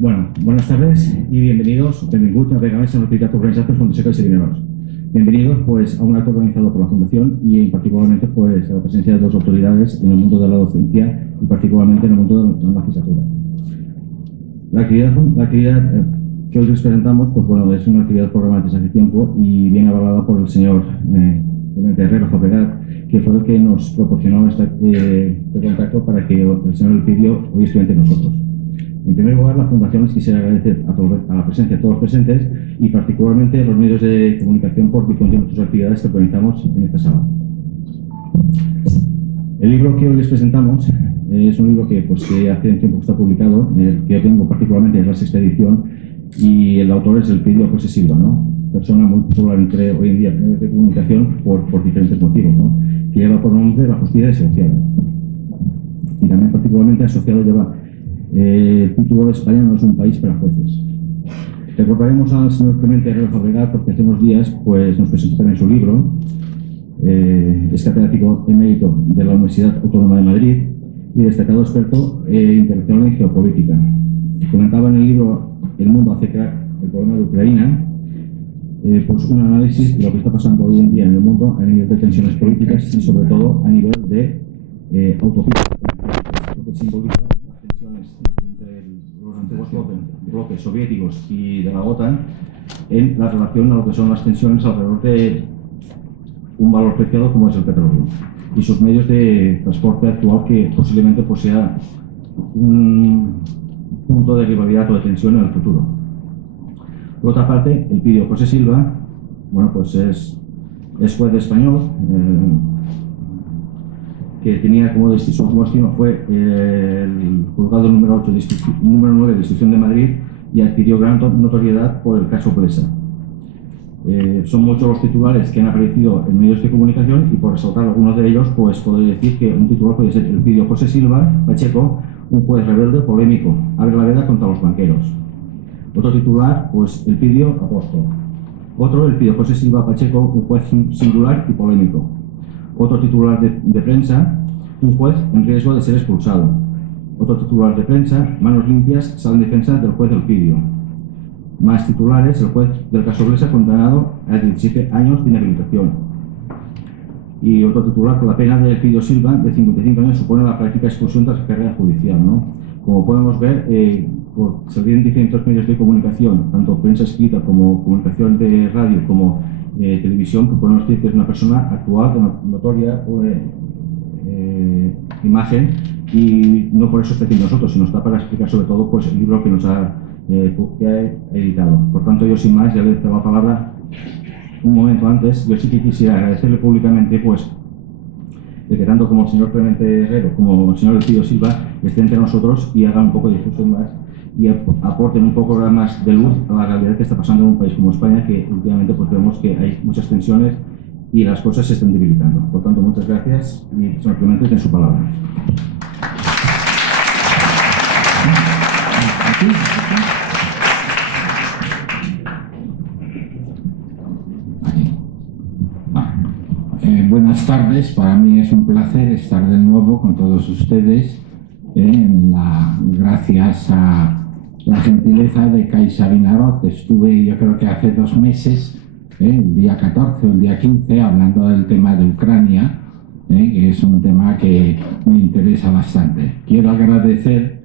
Bueno, buenas tardes y bienvenidos, benvinguts a vegades a l'Autoritat organitzada per Fundació CaixaBank. Bienvenidos pues, a un acto organizado por la Fundación y particularmente pues, a la presencia de dos autoridades en el mundo de la docencia y particularmente en el mundo de la magistratura. La actividad que hoy les presentamos pues, bueno, es una actividad programada desde hace tiempo y bien avalada por el señor Clemente Herrero Fabregat, que fue el que nos proporcionó este contacto para que el señor Elpidio hoy estuviera entre nosotros. En primer lugar, la Fundación les quisiera agradecer a la presencia de todos los presentes y particularmente a los medios de comunicación por difundir nuestras actividades que organizamos en esta sala. El libro que hoy les presentamos es un libro que hace un tiempo está publicado, que yo tengo particularmente, es la 6ª edición, y el autor es Elpidio José Silva, ¿no? Persona muy popular entre hoy en día en medios de comunicación por diferentes motivos, ¿no? Que lleva por nombre La justicia social. Y también particularmente asociado lleva el título de España no es un país para jueces. Recordaremos al señor Clemente Herrero Fabregat porque hace unos días pues, nos presentó también su libro. Es catedrático emérito de la Universidad Autónoma de Madrid y destacado experto internacional en geopolítica. Comentaba en el libro El mundo hace crack el problema de Ucrania, pues un análisis de lo que está pasando hoy en día en el mundo a nivel de tensiones políticas y sobre todo a nivel de autopista, lo que simboliza las tensiones entre los antiguos bloques soviéticos y de la OTAN en la relación a lo que son las tensiones alrededor de un valor preciado como es el petróleo y sus medios de transporte actual que posiblemente pues, sea un punto de rivalidad o de tensión en el futuro. Por otra parte, Elpidio José Silva, bueno, pues es juez español, que tenía como destino fue el juzgado número 9 de Instrucción de Madrid y adquirió gran notoriedad por el caso Blesa. Son muchos los titulares que han aparecido en medios de comunicación y por resaltar algunos de ellos, pues podría decir que un titular puede ser Elpidio José Silva Pacheco, un juez rebelde polémico, abre la veda contra los banqueros. Otro titular, pues Elpidio Apóstol. Otro, Elpidio José Silva Pacheco, un juez singular y polémico. Otro titular de prensa, un juez en riesgo de ser expulsado. Otro titular de prensa, manos limpias, sale en defensa del juez Elpidio. Más titulares, el juez del caso Blesa condenado a 17 años de inhabilitación. Y otro titular, la pena de Elpidio Silva de 55 años supone la práctica expulsión tras carrera judicial, ¿no? Como podemos ver, por salir en diferentes medios de comunicación, tanto prensa escrita como comunicación de radio como televisión, pues podemos decir que es una persona actual, de notoria imagen, y no por eso está aquí nosotros, sino está para explicar sobre todo pues, el libro que nos ha editado. Por tanto, yo sin más, ya le doy la palabra un momento antes. Yo sí que quisiera agradecerle públicamente pues, de que tanto como el señor Clemente Herrero como el señor Elpidio Silva estén entre nosotros y hagan un poco de difusión más y aporten un poco más de luz a la realidad que está pasando en un país como España, que últimamente pues, vemos que hay muchas tensiones y las cosas se están debilitando. Por tanto, muchas gracias y señor Clemente tiene su palabra. Buenas tardes, para mí es un placer estar de nuevo con todos ustedes. Gracias a la gentileza de CaixaBank estuve yo creo que hace 2 meses, el día 14 o el día 15, hablando del tema de Ucrania, que es un tema que me interesa bastante. Quiero agradecer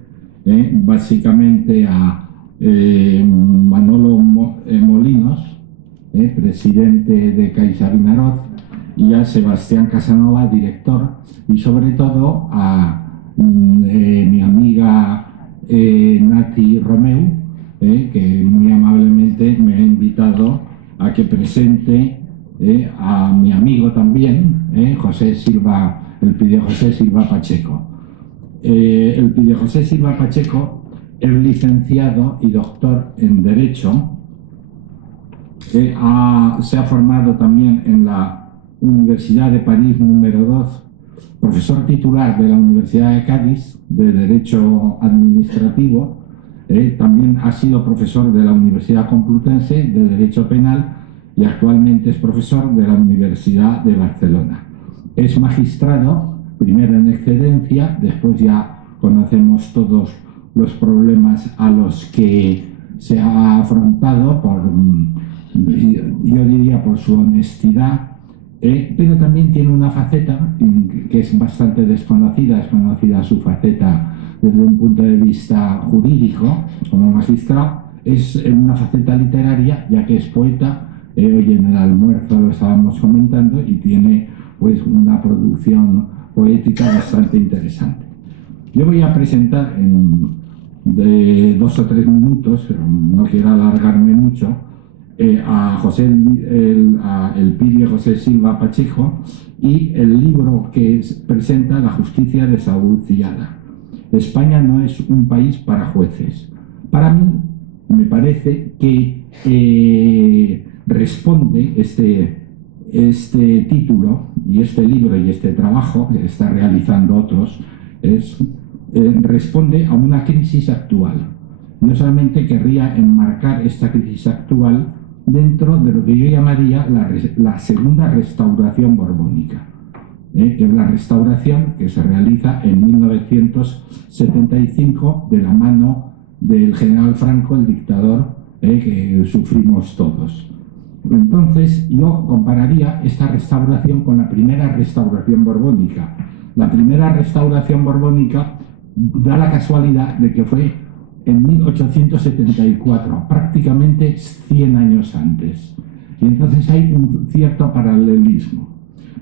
básicamente a Manolo Molinos, presidente de CaixaBank, y a Sebastián Casanova, director, y sobre todo a mi amiga Nati Romeu, que muy amablemente me ha invitado a que presente a mi amigo también, Elpidio José Silva Pacheco. Elpidio José Silva Pacheco es licenciado y doctor en Derecho. Se ha formado también en la Universidad de París número 2, profesor titular de la Universidad de Cádiz de Derecho Administrativo, también ha sido profesor de la Universidad Complutense de Derecho Penal y actualmente es profesor de la Universidad de Barcelona. Es magistrado, primero en excedencia, después ya conocemos todos los problemas a los que se ha afrontado yo diría por su honestidad, pero también tiene una faceta que es bastante desconocida. Es conocida su faceta desde un punto de vista jurídico, como magistrado. Es una faceta literaria, ya que es poeta. Hoy en el almuerzo lo estábamos comentando y tiene pues una producción poética bastante interesante. Yo voy a presentar de 2 o 3 minutos, no quiero alargarme mucho, a Elpidio José Silva Pacheco y el libro que presenta La justicia desahuciada. España no es un país para jueces. Para mí, me parece que responde este título y este libro y este trabajo que está realizando otros, responde a una crisis actual. Yo solamente querría enmarcar esta crisis actual dentro de lo que yo llamaría la segunda restauración borbónica, que es la restauración que se realiza en 1975 de la mano del general Franco, el dictador que sufrimos todos. Entonces yo compararía esta restauración con la primera restauración borbónica. La primera restauración borbónica da la casualidad de que fue en 1874, prácticamente 100 años antes. Y entonces hay un cierto paralelismo.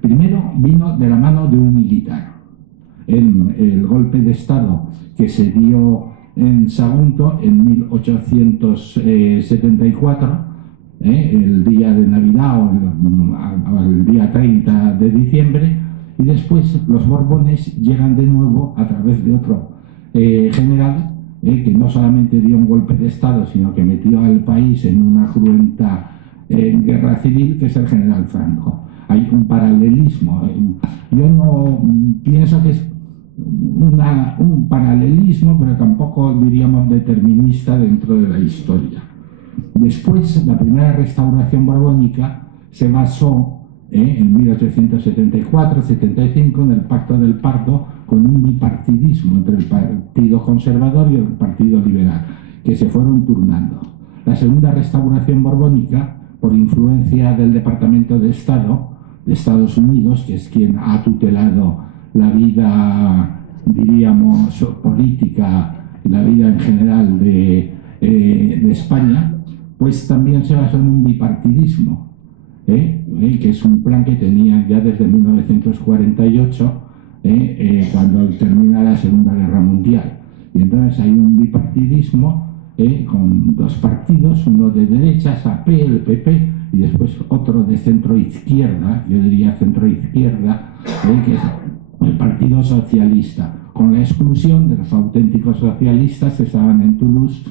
Primero vino de la mano de un militar. El golpe de Estado que se dio en Sagunto en 1874, el día de Navidad o el día 30 de diciembre, y después los Borbones llegan de nuevo a través de otro general que no solamente dio un golpe de Estado, sino que metió al país en una cruenta guerra civil, que es el general Franco. Hay un paralelismo. Yo no pienso que es un paralelismo, pero tampoco diríamos determinista dentro de la historia. Después, la primera restauración borbónica se basó en 1874-75 en el Pacto del Pardo, con un bipartidismo entre el Partido Conservador y el Partido Liberal, que se fueron turnando. La segunda restauración borbónica, por influencia del Departamento de Estado de Estados Unidos, que es quien ha tutelado la vida, diríamos, política y la vida en general de España, pues también se basó en un bipartidismo, que es un plan que tenía ya desde 1948, cuando termina la Segunda Guerra Mundial. Y entonces hay un bipartidismo con 2 partidos, uno de derechas, AP, el PP, y después otro de centro-izquierda, yo diría centro-izquierda, que es el Partido Socialista, con la exclusión de los auténticos socialistas que estaban en Toulouse,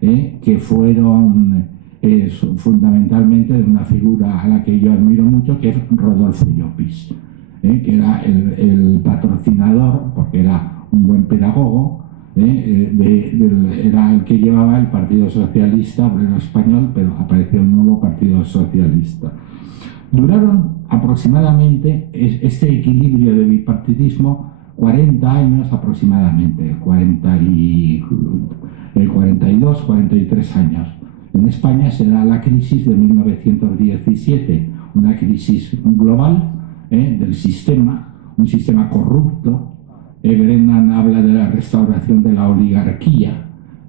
que fueron fundamentalmente de una figura a la que yo admiro mucho, que es Rodolfo Llopis, que era el patrocinador, porque era un buen pedagogo, era el que llevaba el Partido Socialista Obrero Español, pero apareció un nuevo Partido Socialista. Duraron aproximadamente este equilibrio de bipartidismo 40 años aproximadamente, 42, 43 años. En España se da la crisis de 1917, una crisis global del sistema, un sistema corrupto. Brennan habla de la restauración de la oligarquía,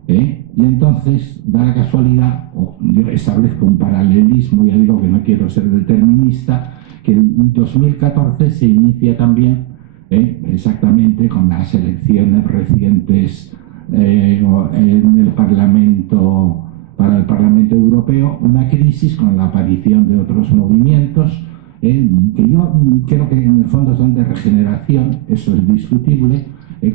y entonces da la casualidad, yo establezco un paralelismo, ya digo que no quiero ser determinista, que en 2014 se inicia también, exactamente con las elecciones recientes en el Parlamento, para el Parlamento Europeo, una crisis con la aparición de otros movimientos, que yo creo que en el fondo son de regeneración, eso es discutible,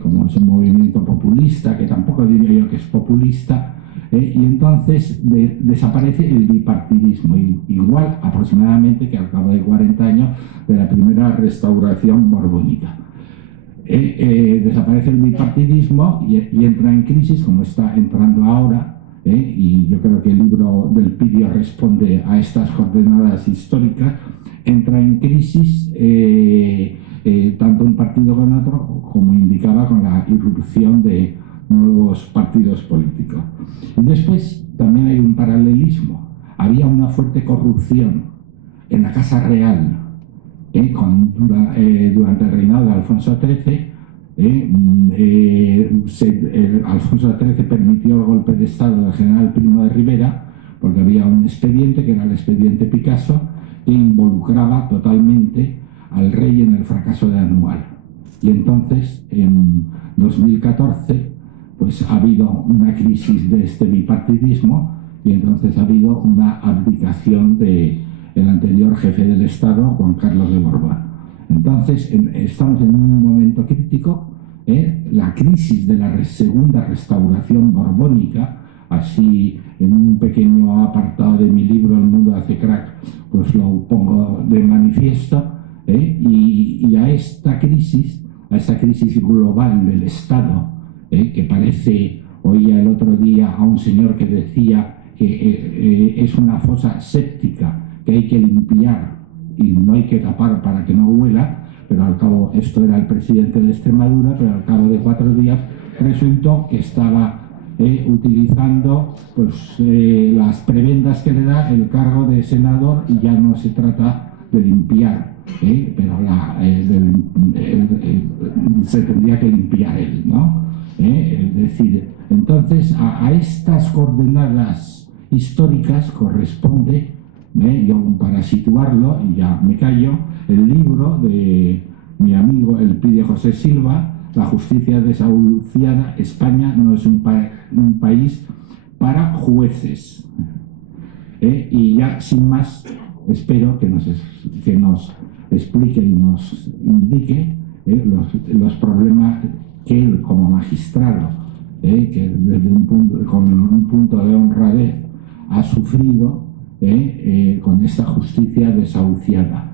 como es un movimiento populista, que tampoco diría yo que es populista, y entonces desaparece el bipartidismo, igual aproximadamente que al cabo de 40 años de la primera restauración borbónica. Desaparece el bipartidismo y entra en crisis, como está entrando ahora, y yo creo que el libro del Elpidio responde a estas coordenadas históricas. Entra en crisis tanto un partido con otro, como indicaba con la irrupción de nuevos partidos políticos. Y después también hay un paralelismo. Había una fuerte corrupción en la Casa Real durante el reinado de Alfonso XIII. Alfonso XIII permitió el golpe de Estado del general Primo de Rivera porque había un expediente, que era el expediente Picasso, que involucraba totalmente al rey en el fracaso de Anual. Y entonces, en 2014, pues ha habido una crisis de este bipartidismo y entonces ha habido una abdicación del anterior jefe del Estado, Juan Carlos de Borbón. Entonces, estamos en un momento crítico. La crisis de la segunda restauración borbónica, así en un pequeño apartado de mi libro El mundo hace crack, pues lo pongo de manifiesto, y a esta crisis global del Estado, que parece, oía el otro día a un señor que decía que es una fosa séptica que hay que limpiar y no hay que tapar para que no huela, pero al cabo, esto era el presidente de Extremadura, pero al cabo de 4 días resultó que estaba utilizando pues, las prebendas que le da el cargo de senador y ya no se trata de limpiar, pero se tendría que limpiar él, ¿no? Es decir, entonces a estas coordenadas históricas corresponde, yo para situarlo, y ya me callo, el libro de mi amigo Elpidio José Silva, La justicia desahuciada, España no es un país para jueces. Y ya sin más, espero que nos explique y nos indique los problemas que él como magistrado, que desde con un punto de honradez ha sufrido con esta justicia desahuciada.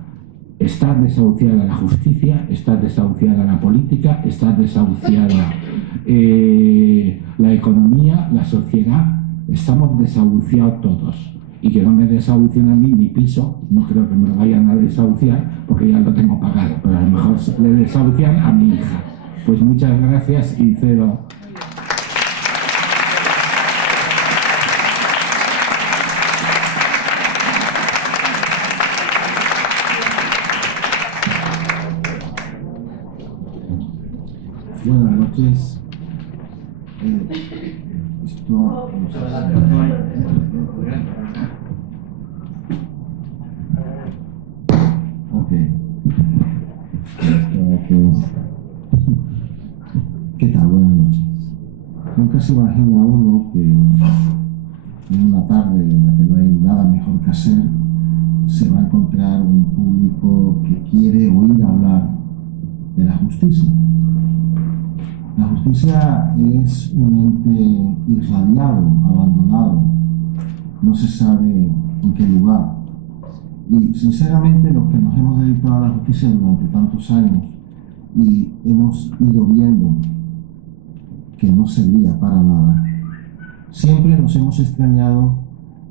Está desahuciada la justicia, está desahuciada la política, está desahuciada la economía, la sociedad. Estamos desahuciados todos. Y que no me desahucien a mí mi piso, no creo que me lo vayan a desahuciar porque ya lo tengo pagado, pero a lo mejor le desahucian a mi hija. Pues muchas gracias y cedo. Buenas noches. ¿Qué tal? Buenas noches. Nunca se imagina uno que en una tarde en la que no hay nada mejor que hacer se va a encontrar un público que quiere oír hablar de la justicia. La justicia es un ente irradiado, abandonado, no se sabe en qué lugar. Y sinceramente los que nos hemos dedicado a la justicia durante tantos años y hemos ido viendo que no servía para nada, siempre nos hemos extrañado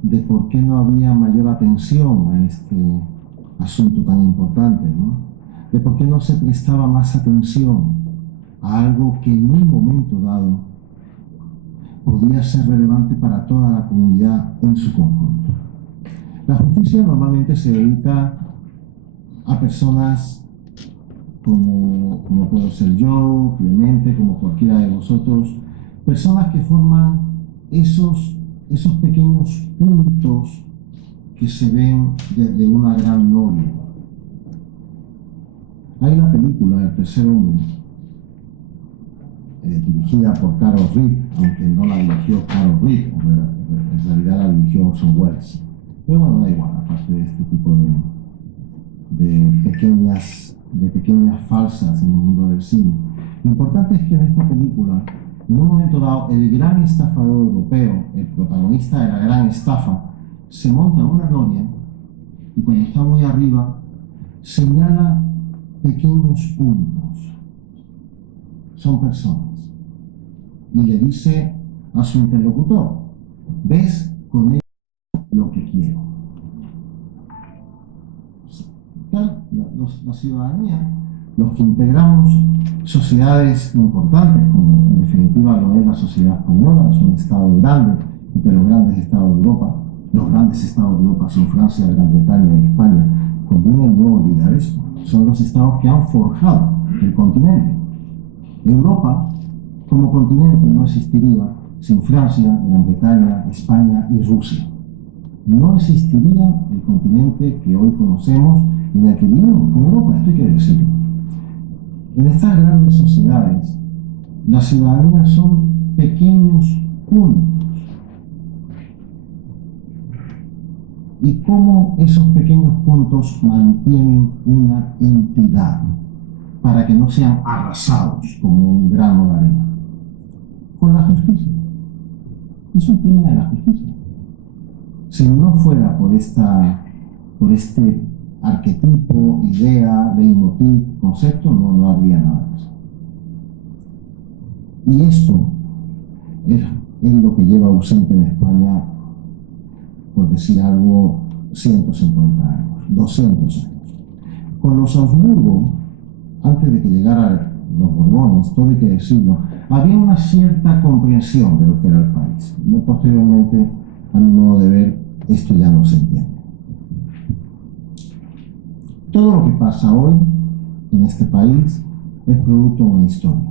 de por qué no había mayor atención a este asunto tan importante, ¿no? De por qué no se prestaba más atención a algo que en un momento dado podía ser relevante para toda la comunidad en su conjunto. La justicia normalmente se dedica a personas como puedo ser yo, Clemente, como cualquiera de vosotros, personas que forman esos pequeños puntos que se ven desde una gran novia. Hay una película, El tercer hombre, dirigida por Carol Reed, aunque no la dirigió Carol Reed, en realidad la dirigió Orson Welles. Pero bueno, da igual, aparte de este tipo de pequeñas falsas en el mundo del cine. Lo importante es que en esta película, en un momento dado, el gran estafador europeo, el protagonista de la gran estafa, se monta una noria y cuando está muy arriba señala pequeños puntos. Son personas. Y le dice a su interlocutor: ¿ves con él lo que quiero? Claro, la ciudadanía, los que integramos sociedades importantes, como en definitiva definitiva lo es la sociedad española, es un Estado grande, entre los grandes Estados de Europa. Los grandes Estados de Europa son Francia, Gran Bretaña y España. Conviene no olvidar esto. Son los Estados que han forjado el continente. Europa, como continente, no existiría sin Francia, Gran Bretaña, España y Rusia. No existiría el continente que hoy conocemos y en el que vivimos con Europa, esto hay que decirlo. En estas grandes sociedades, las ciudadanías son pequeños puntos. ¿Y cómo esos pequeños puntos mantienen una entidad para que no sean arrasados como un grano de arena? Con la justicia. Es un tema de la justicia. Si no fuera por este arquetipo, idea, leitmotiv, concepto, no habría nada de eso. Y esto es lo que lleva ausente en España, por decir algo, 150 años, 200 años. Con los Habsburgo, antes de que llegaran los Borbones, todo hay que decirlo, había una cierta comprensión de lo que era el país. No, posteriormente, a mi modo de ver, esto ya no se entiende. Todo lo que pasa hoy en este país es producto de una historia.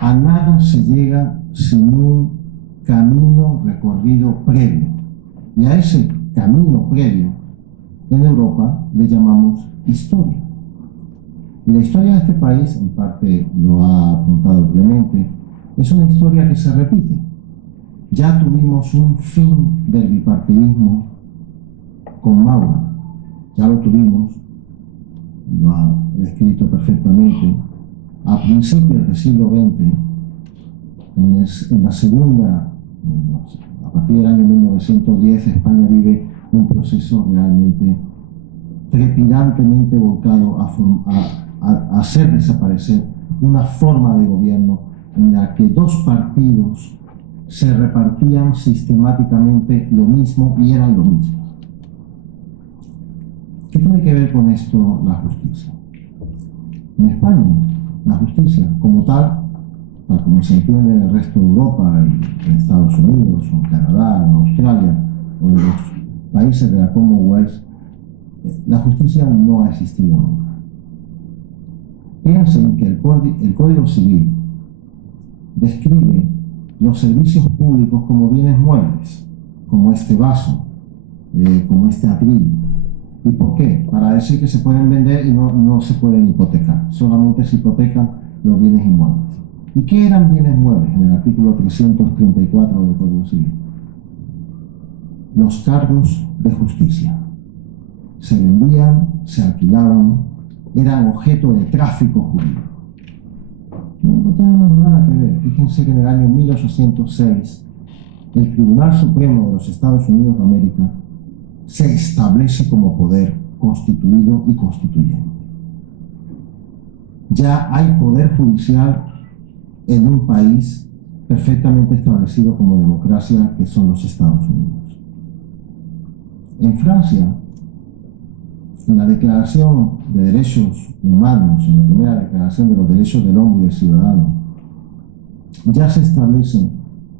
A nada se llega sin un camino recorrido previo. Y a ese camino previo, en Europa, le llamamos historia. Y la historia de este país, en parte lo ha apuntado Clemente, es una historia que se repite. Ya tuvimos un fin del bipartidismo con Maura, ya lo tuvimos, lo ha descrito perfectamente, a principios del siglo XX, en la segunda, a partir del año 1910, España vive un proceso realmente trepidantemente volcado a hacer desaparecer una forma de gobierno en la que dos partidos se repartían sistemáticamente lo mismo y eran lo mismo. ¿Qué tiene que ver con esto la justicia? En España, la justicia como tal como se entiende en el resto de Europa, en Estados Unidos, o en Canadá, en Australia, o en los países de la Commonwealth, la justicia no ha existido nunca. Piensen que el Código Civil describe los servicios públicos como bienes muebles, como este vaso, como este atril. ¿Y por qué? Para decir que se pueden vender y no se pueden hipotecar. Solamente se hipotecan los bienes inmuebles. ¿Y qué eran bienes muebles en el artículo 334 del Código Civil? Los cargos de justicia. Se vendían, se alquilaban, eran objeto de tráfico jurídico. No tenemos nada que ver. Fíjense que en el año 1806 el Tribunal Supremo de los Estados Unidos de América se establece como poder constituido y constituyente. Ya hay poder judicial en un país perfectamente establecido como democracia, que son los Estados Unidos. En Francia, en la Declaración de Derechos Humanos, en la primera Declaración de los Derechos del Hombre y del Ciudadano, ya se establece,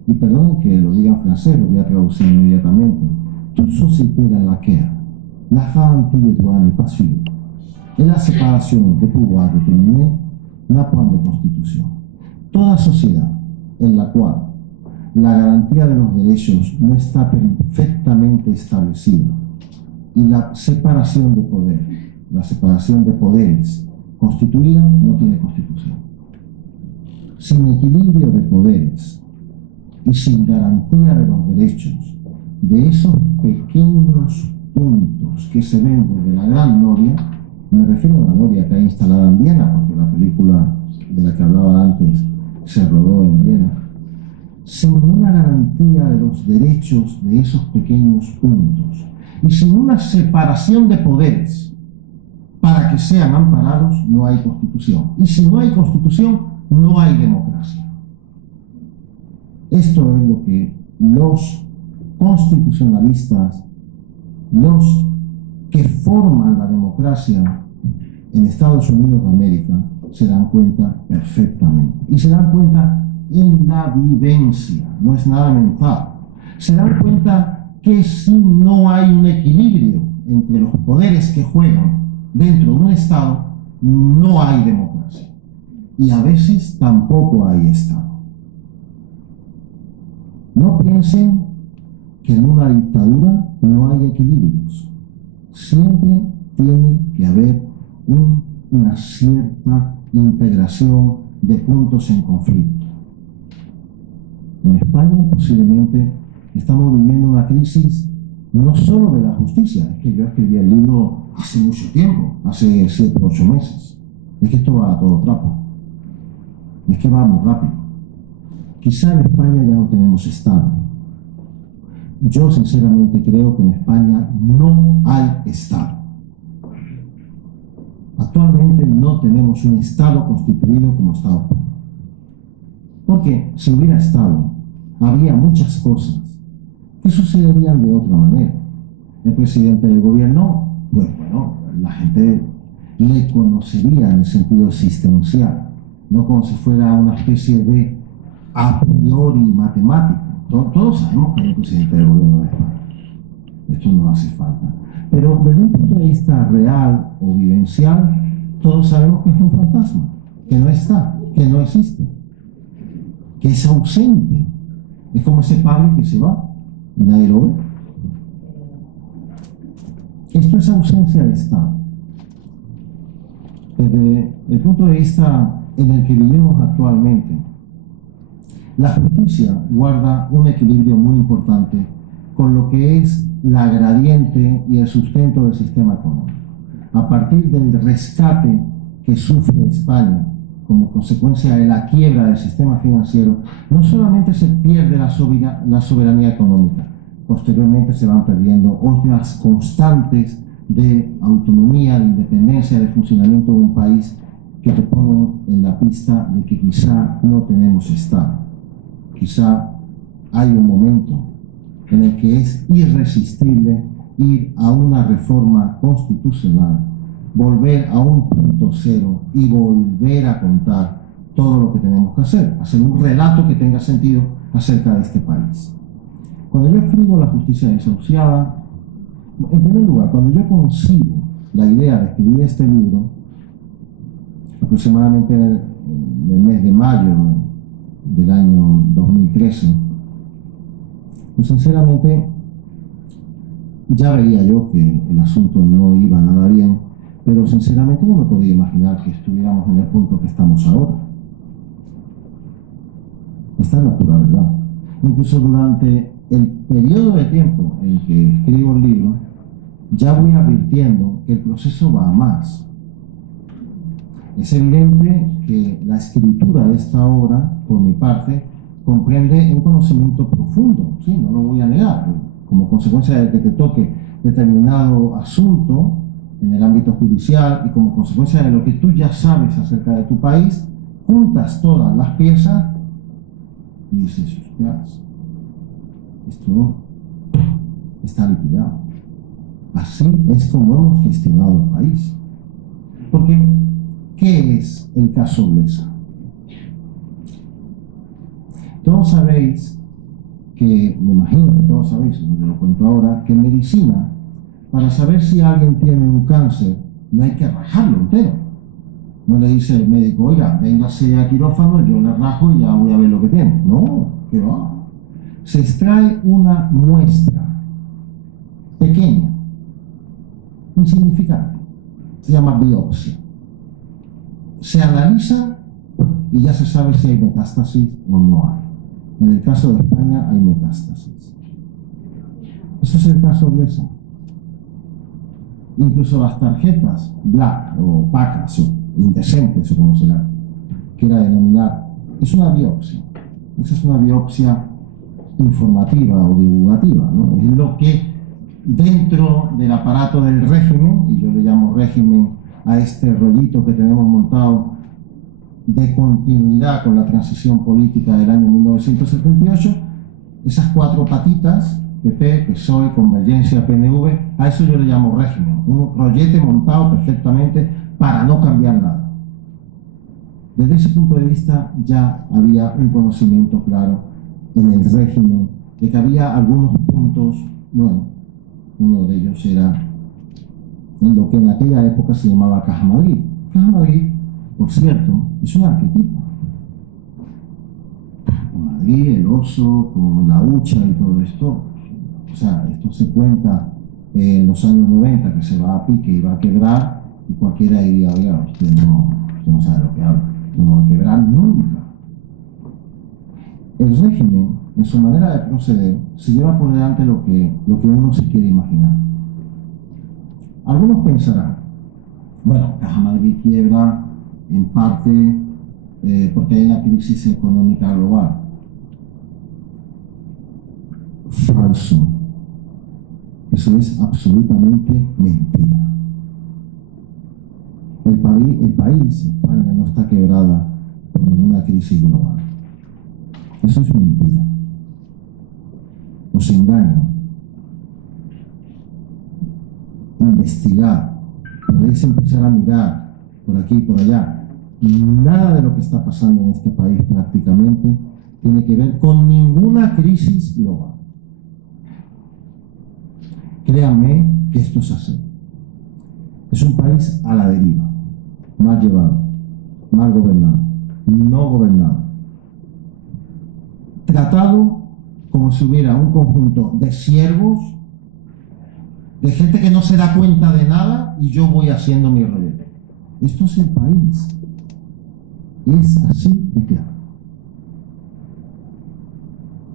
y perdonen que lo diga en francés, lo voy a traducir inmediatamente, toute société dans laquelle la garantie des droits n'est pas sûre et la séparation des pouvoirs déterminée n'a point de constitution. Toda sociedad en la cual la garantía de los derechos no está perfectamente establecida y la separación de poder, la separación de poderes constituida no tiene constitución. Sin equilibrio de poderes y sin garantía de los derechos de esos pequeños puntos que se ven desde la Gran Noria, me refiero a la Noria que hay instalada en Viena, porque la película de la que hablaba antes se rodó en Viena, sin una garantía de los derechos de esos pequeños puntos y sin una separación de poderes para que sean amparados, no hay constitución. Y si no hay constitución, no hay democracia. Esto es lo que los constitucionalistas, los que forman la democracia en Estados Unidos de América, se dan cuenta perfectamente. Y se dan cuenta en la vivencia, no es nada mental. Se dan cuenta que si no hay un equilibrio entre los poderes que juegan dentro de un Estado, no hay democracia. Y a veces tampoco hay Estado. No piensen que en una dictadura no hay equilibrios. Siempre tiene que haber una cierta integración de puntos en conflicto. En España posiblemente estamos viviendo una crisis no solo de la justicia, es que yo escribí el libro hace mucho tiempo, hace 7 u 8 meses. Es que esto va a todo trapo, es que va muy rápido. Quizá en España ya no tenemos Estado. Yo sinceramente creo que en España no hay Estado. Actualmente no tenemos un Estado constituido como Estado. Porque si hubiera Estado, habría muchas cosas que sucederían de otra manera. El presidente del gobierno, pues bueno, la gente le conocería en el sentido existencial, no como si fuera una especie de a priori matemático. Todos sabemos que hay un presidente del gobierno de España. Esto no hace falta. Pero desde un punto de vista real o vivencial, todos sabemos que es un fantasma, que no está, que no existe, que es ausente. Es como ese padre que se va y nadie lo ve. Esto es ausencia de Estado. Desde el punto de vista en el que vivimos actualmente, la justicia guarda un equilibrio muy importante con lo que es la gradiente y el sustento del sistema económico. A partir del rescate que sufre España como consecuencia de la quiebra del sistema financiero, no solamente se pierde la soberanía económica, posteriormente se van perdiendo otras constantes de autonomía, de independencia, de funcionamiento de un país que te ponen en la pista de que quizá no tenemos Estado. Quizá hay un momento en el que es irresistible ir a una reforma constitucional, volver a un punto cero y volver a contar todo lo que tenemos que hacer un relato que tenga sentido acerca de este país. Cuando yo escribo La justicia desahuciada, en primer lugar, cuando yo concibo la idea de escribir este libro, aproximadamente en el mes de mayo del año 2013, pues sinceramente ya veía yo que el asunto no iba nada bien, pero sinceramente no me podía imaginar que estuviéramos en el punto que estamos ahora. Esta es la pura verdad. Incluso durante el periodo de tiempo en que escribo el libro, ya voy advirtiendo que el proceso va a más. Es evidente que la escritura de esta obra, por mi parte, comprende un conocimiento profundo, ¿sí? No lo voy a negar, como consecuencia de que te toque determinado asunto en el ámbito judicial y como consecuencia de lo que tú ya sabes acerca de tu país, juntas todas las piezas y dices, hostias, esto está liquidado. Así es como hemos gestionado el país. Porque, ¿qué es el caso Blesa? Todos sabéis que, me imagino que todos sabéis, no te lo cuento ahora, que en medicina, para saber si alguien tiene un cáncer, no hay que rajarlo entero. No le dice el médico, oiga, véngase a quirófano, yo le rajo y ya voy a ver lo que tiene. No, ¿qué va? Se extrae una muestra pequeña, insignificante, se llama biopsia. Se analiza y ya se sabe si hay metástasis o no hay. En el caso de España hay metástasis. Eso es el caso de esa. Incluso las tarjetas black o opacas o indecentes o como se la quiera denominar, es una biopsia. Esa es una biopsia informativa o divulgativa, ¿no? Es lo que dentro del aparato del régimen, y yo le llamo régimen a este rollito que tenemos montado de continuidad con la transición política del año 1978, esas 4 patitas, PP, PSOE, Convergencia, PNV, a eso yo le llamo régimen, un rollete montado perfectamente para no cambiar nada. Desde ese punto de vista ya había un conocimiento claro en el régimen de que había algunos puntos, bueno, uno de ellos era en lo que en aquella época se llamaba Caja Madrid. Caja Madrid, por cierto, es un arquetipo. Madrid, el oso, con la hucha y todo esto, o sea, esto se cuenta en los años 90 que se va a pique y va a quebrar, y cualquiera diría, oiga, usted no sabe lo que habla, no va a quebrar nunca. El régimen, en su manera de proceder, se lleva por delante lo que uno se quiere imaginar. Algunos pensarán, bueno, Caja Madrid quiebra en parte porque hay una crisis económica global. Falso. Eso es absolutamente mentira. El país, España, no está quebrada por ninguna crisis global. Eso es mentira. Os engañan. Investigar. Podéis empezar a mirar por aquí y por allá. Nada de lo que está pasando en este país prácticamente tiene que ver con ninguna crisis global. Créanme que esto es así. Es un país a la deriva, mal llevado, mal gobernado, no gobernado. Tratado como si hubiera un conjunto de siervos, de gente que no se da cuenta de nada y yo voy haciendo mi rollete. Esto es el país. Es así de claro.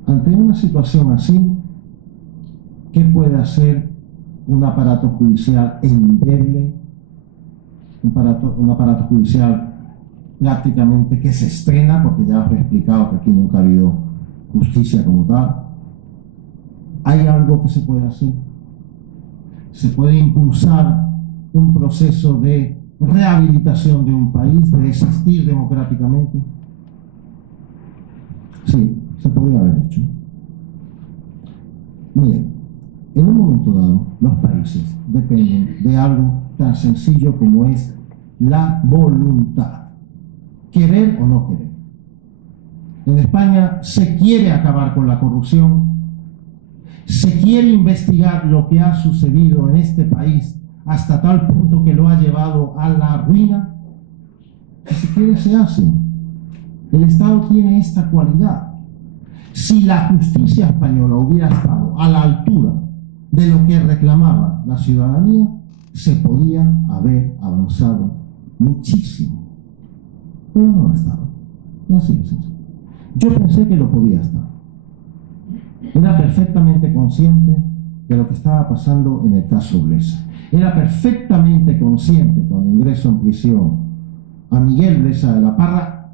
Ante una situación así, ¿qué puede hacer un aparato judicial endeble? Un aparato judicial prácticamente que se estrena, porque ya os he explicado que aquí nunca ha habido justicia como tal. ¿Hay algo que se puede hacer? ¿Se puede impulsar un proceso de rehabilitación de un país, de existir democráticamente? Sí, se podría haber hecho. Miren, en un momento dado, los países dependen de algo tan sencillo como es la voluntad. Querer o no querer. En España se quiere acabar con la corrupción, se quiere investigar lo que ha sucedido en este país hasta tal punto que lo ha llevado a la ruina. Si se quiere, se hace. El Estado tiene esta cualidad. Si la justicia española hubiera estado a la altura de lo que reclamaba la ciudadanía, se podía haber avanzado muchísimo. Pero no lo estaba. No así de sencillo. Yo pensé que lo podía estar. Era perfectamente consciente de lo que estaba pasando en el caso Blesa. Era perfectamente consciente cuando ingresó en prisión a Miguel Blesa de la Parra,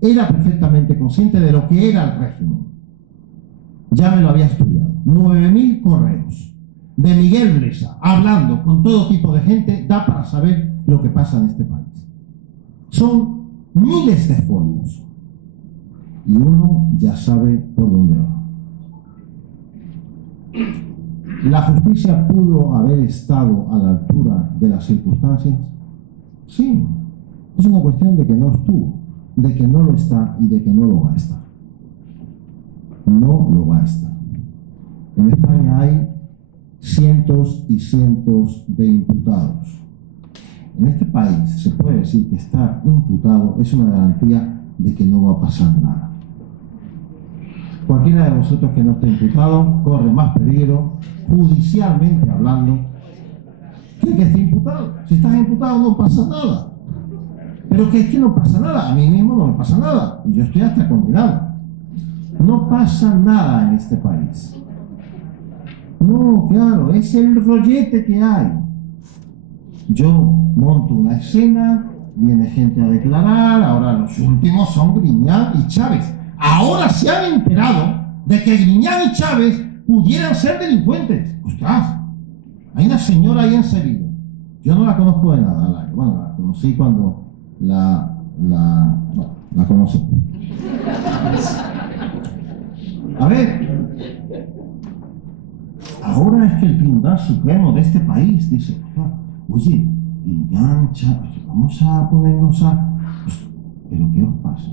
era perfectamente consciente de lo que era el régimen. Ya me lo había estudiado. 9.000 correos de Miguel Blesa hablando con todo tipo de gente da para saber lo que pasa en este país. Son miles de folios y uno ya sabe por dónde va. ¿La justicia pudo haber estado a la altura de las circunstancias? Sí. Es una cuestión de que no estuvo, de que no lo está y de que no lo va a estar. No lo va a estar. En España hay cientos y cientos de imputados. En este país se puede decir que estar imputado es una garantía de que no va a pasar nada. Cualquiera de vosotros que no esté imputado corre más peligro, judicialmente hablando, que esté imputado. Si estás imputado no pasa nada. Pero que es que no pasa nada. A mí mismo no me pasa nada. Y yo estoy hasta condenado. No pasa nada en este país. No, claro, es el rollete que hay. Yo monto una escena, viene gente a declarar, ahora los últimos son Griñán y Chávez. Ahora se han enterado de que Griñán y Chávez pudieran ser delincuentes. ¡Ostras! Hay una señora ahí en Sevilla. Yo no la conozco de nada. Bueno, la conocí cuando la conocí. A ver, ahora es que el Tribunal Supremo de este país dice, oye, Griñán, Chávez, vamos a ponernos a... ¿pero qué os pasa?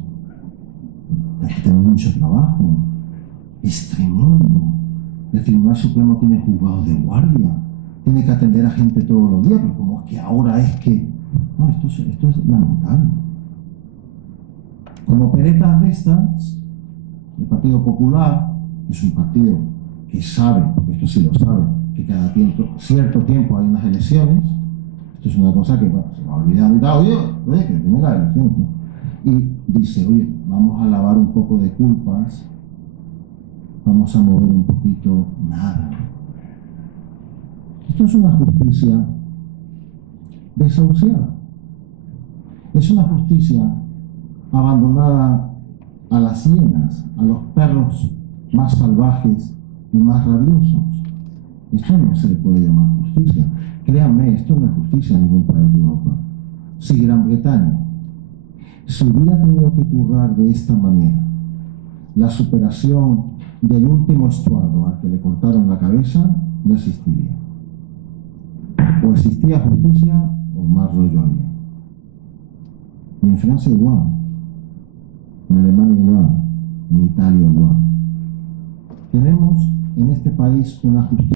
Hay que tener mucho trabajo. Es tremendo. El Tribunal Supremo tiene juzgados de guardia. Tiene que atender a gente todos los días, pero como es que ahora es que... No, esto es lamentable. Con operetas de estas, el Partido Popular, que es un partido que sabe, porque esto sí lo sabe, que cada cierto tiempo hay unas elecciones. Esto es una cosa que, bueno, se va olvidando y tal, oye, que tiene la elección, ¿no? Y dice, oye, vamos a lavar un poco de culpas, vamos a mover un poquito, nada. Esto es una justicia desahuciada. Es una justicia abandonada a las hienas, a los perros más salvajes y más rabiosos. Esto no se le puede llamar justicia. Créanme, esto no es justicia en ningún país de Europa. Si Gran Bretaña se hubiera tenido que currar de esta manera la superación del último Estuardo al que le cortaron la cabeza, no existiría. O existía justicia o más rollo había. Y en Francia igual, en Alemania igual, en Italia igual. Tenemos en este país una justicia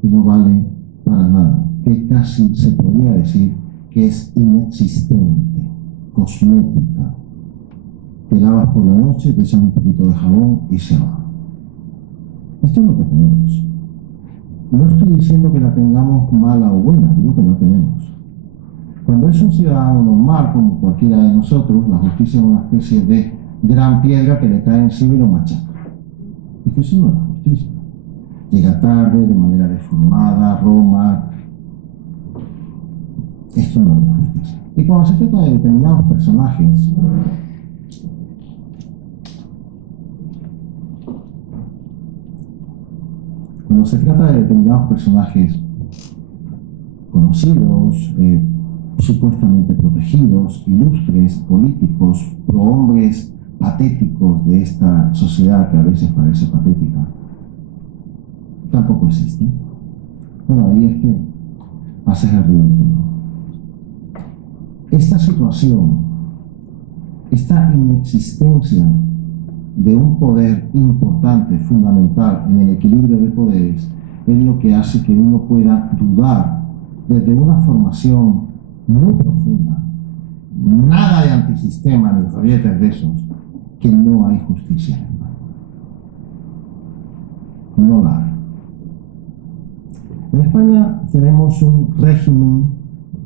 que no vale para nada, que casi se podría decir que es inexistente, cosmética. Te lavas por la noche, te echas un poquito de jabón y se va. Esto es lo que tenemos. No estoy diciendo que la tengamos mala o buena, digo que no tenemos. Cuando es un ciudadano normal, como cualquiera de nosotros, la justicia es una especie de gran piedra que le cae encima y lo machaca. Es que eso no es la justicia. Llega tarde, de manera deformada, Roma. Esto no es la justicia. Y cuando se trata de determinados personajes, conocidos, supuestamente protegidos, ilustres, políticos, prohombres patéticos de esta sociedad que a veces parece patética, tampoco existe. Bueno, ahí es que haces el ridículo. Esta situación, esta inexistencia de un poder importante, fundamental en el equilibrio de poderes, es lo que hace que uno pueda dudar desde una formación muy profunda, nada de antisistema ni rolletes de esos, que no hay justicia. No la hay. En España tenemos un régimen,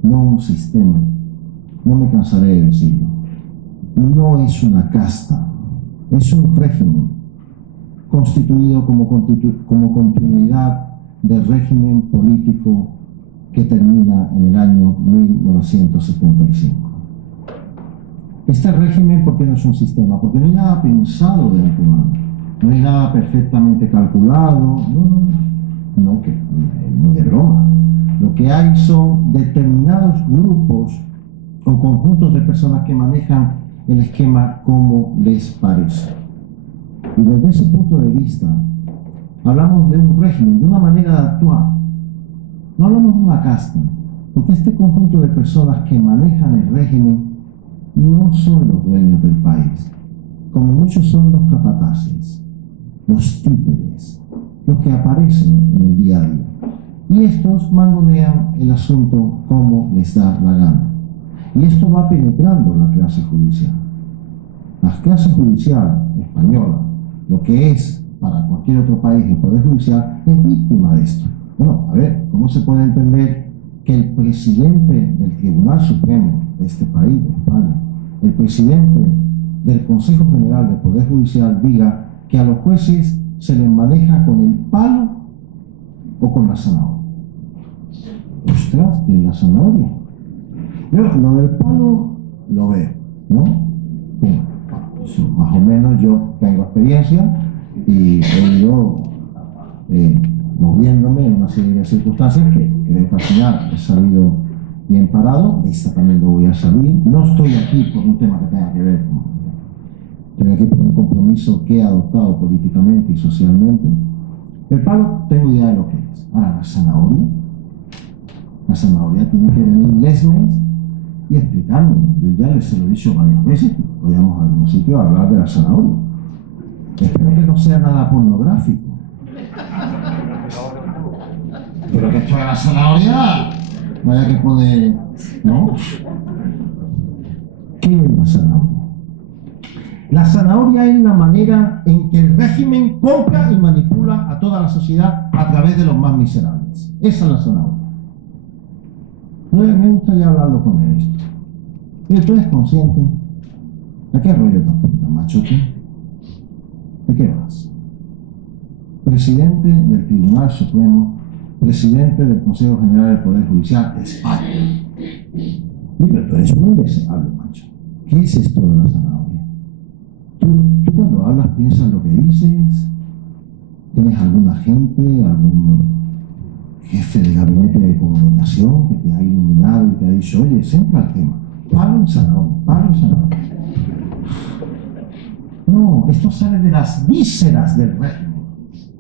no un sistema. No me cansaré de decirlo. No es una casta, es un régimen constituido como continuidad del régimen político que termina en el año 1975. Este régimen, ¿por qué no es un sistema? Porque no hay nada pensado de antemano, no hay nada perfectamente calculado, no, de broma. Lo que hay son determinados grupos o conjuntos de personas que manejan el esquema como les parece. Y desde ese punto de vista, hablamos de un régimen, de una manera de actuar. No hablamos de una casta, porque este conjunto de personas que manejan el régimen no son los dueños del país, como muchos son los capataces, los títeres, los que aparecen en el día a día. Y estos mangonean el asunto como les da la gana. Y esto va penetrando la clase judicial. La clase judicial española, lo que es para cualquier otro país el Poder Judicial, es víctima de esto. Bueno, a ver, ¿cómo se puede entender que el presidente del Tribunal Supremo de este país, de España, el presidente del Consejo General del Poder Judicial diga que a los jueces se les maneja con el palo o con la zanahoria? Ostras, ¿qué es la zanahoria? Yo lo del palo lo veo, ¿no? Pues, más o menos yo tengo experiencia y he ido moviéndome en una serie de circunstancias que creo que al final he salido bien parado. De esta también lo voy a salir. No estoy aquí por un tema que tenga que ver con... Estoy aquí por un compromiso que he adoptado políticamente y socialmente. El palo tengo idea de lo que es. Ahora, la zanahoria tiene que venir lesmes y explicarme. Yo ya les he dicho varias veces, vayamos a algún sitio a hablar de la zanahoria. Espero que no sea nada pornográfico. Pero que esto de la zanahoria, vaya que pone, ¿no? ¿Qué es la zanahoria? La zanahoria es la manera en que el régimen compra y manipula a toda la sociedad a través de los más miserables. Esa es la zanahoria. Me gustaría hablarlo con él esto. ¿Y tú eres consciente? ¿A qué rollo te apunta, machote? ¿De qué vas? Presidente del Tribunal Supremo, presidente del Consejo General del Poder Judicial de España. Pero tú eres muy deseable, macho. ¿Qué es esto de la zanahoria? ¿Tú cuando hablas piensas lo que dices? ¿Tienes algún agente, algún jefe de gabinete de comunicación que te ha iluminado y te ha dicho, oye, centra el tema, palo en zanahoria, palo en zanahoria? No, esto sale de las vísceras del régimen.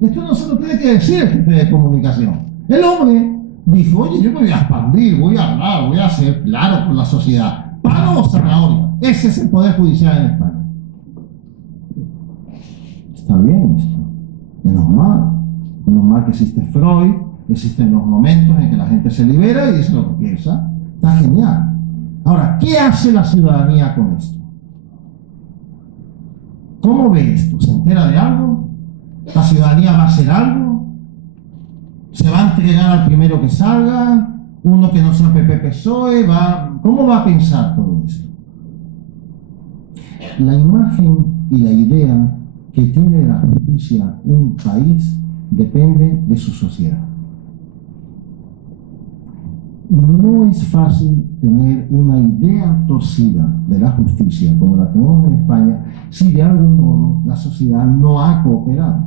Esto no se lo tiene que decir el jefe de comunicación. El hombre dijo, oye, yo me voy a expandir, voy a hablar, voy a ser claro con la sociedad. Palo o zanahoria. Ese es el Poder Judicial en España. Está bien esto. Menos mal que existe Freud, existen los momentos en que la gente se libera y dice lo que piensa. Está genial. Ahora, ¿qué hace la ciudadanía con esto? ¿Cómo ve esto? ¿Se entera de algo? ¿La ciudadanía va a hacer algo? ¿Se va a entregar al primero que salga? ¿Uno que no sea PP-PSOE? ¿Cómo va a pensar todo esto? La imagen y la idea que tiene de la justicia un país depende de su sociedad. No es fácil tener una idea torcida de la justicia como la tenemos en España si de algún modo la sociedad no ha cooperado.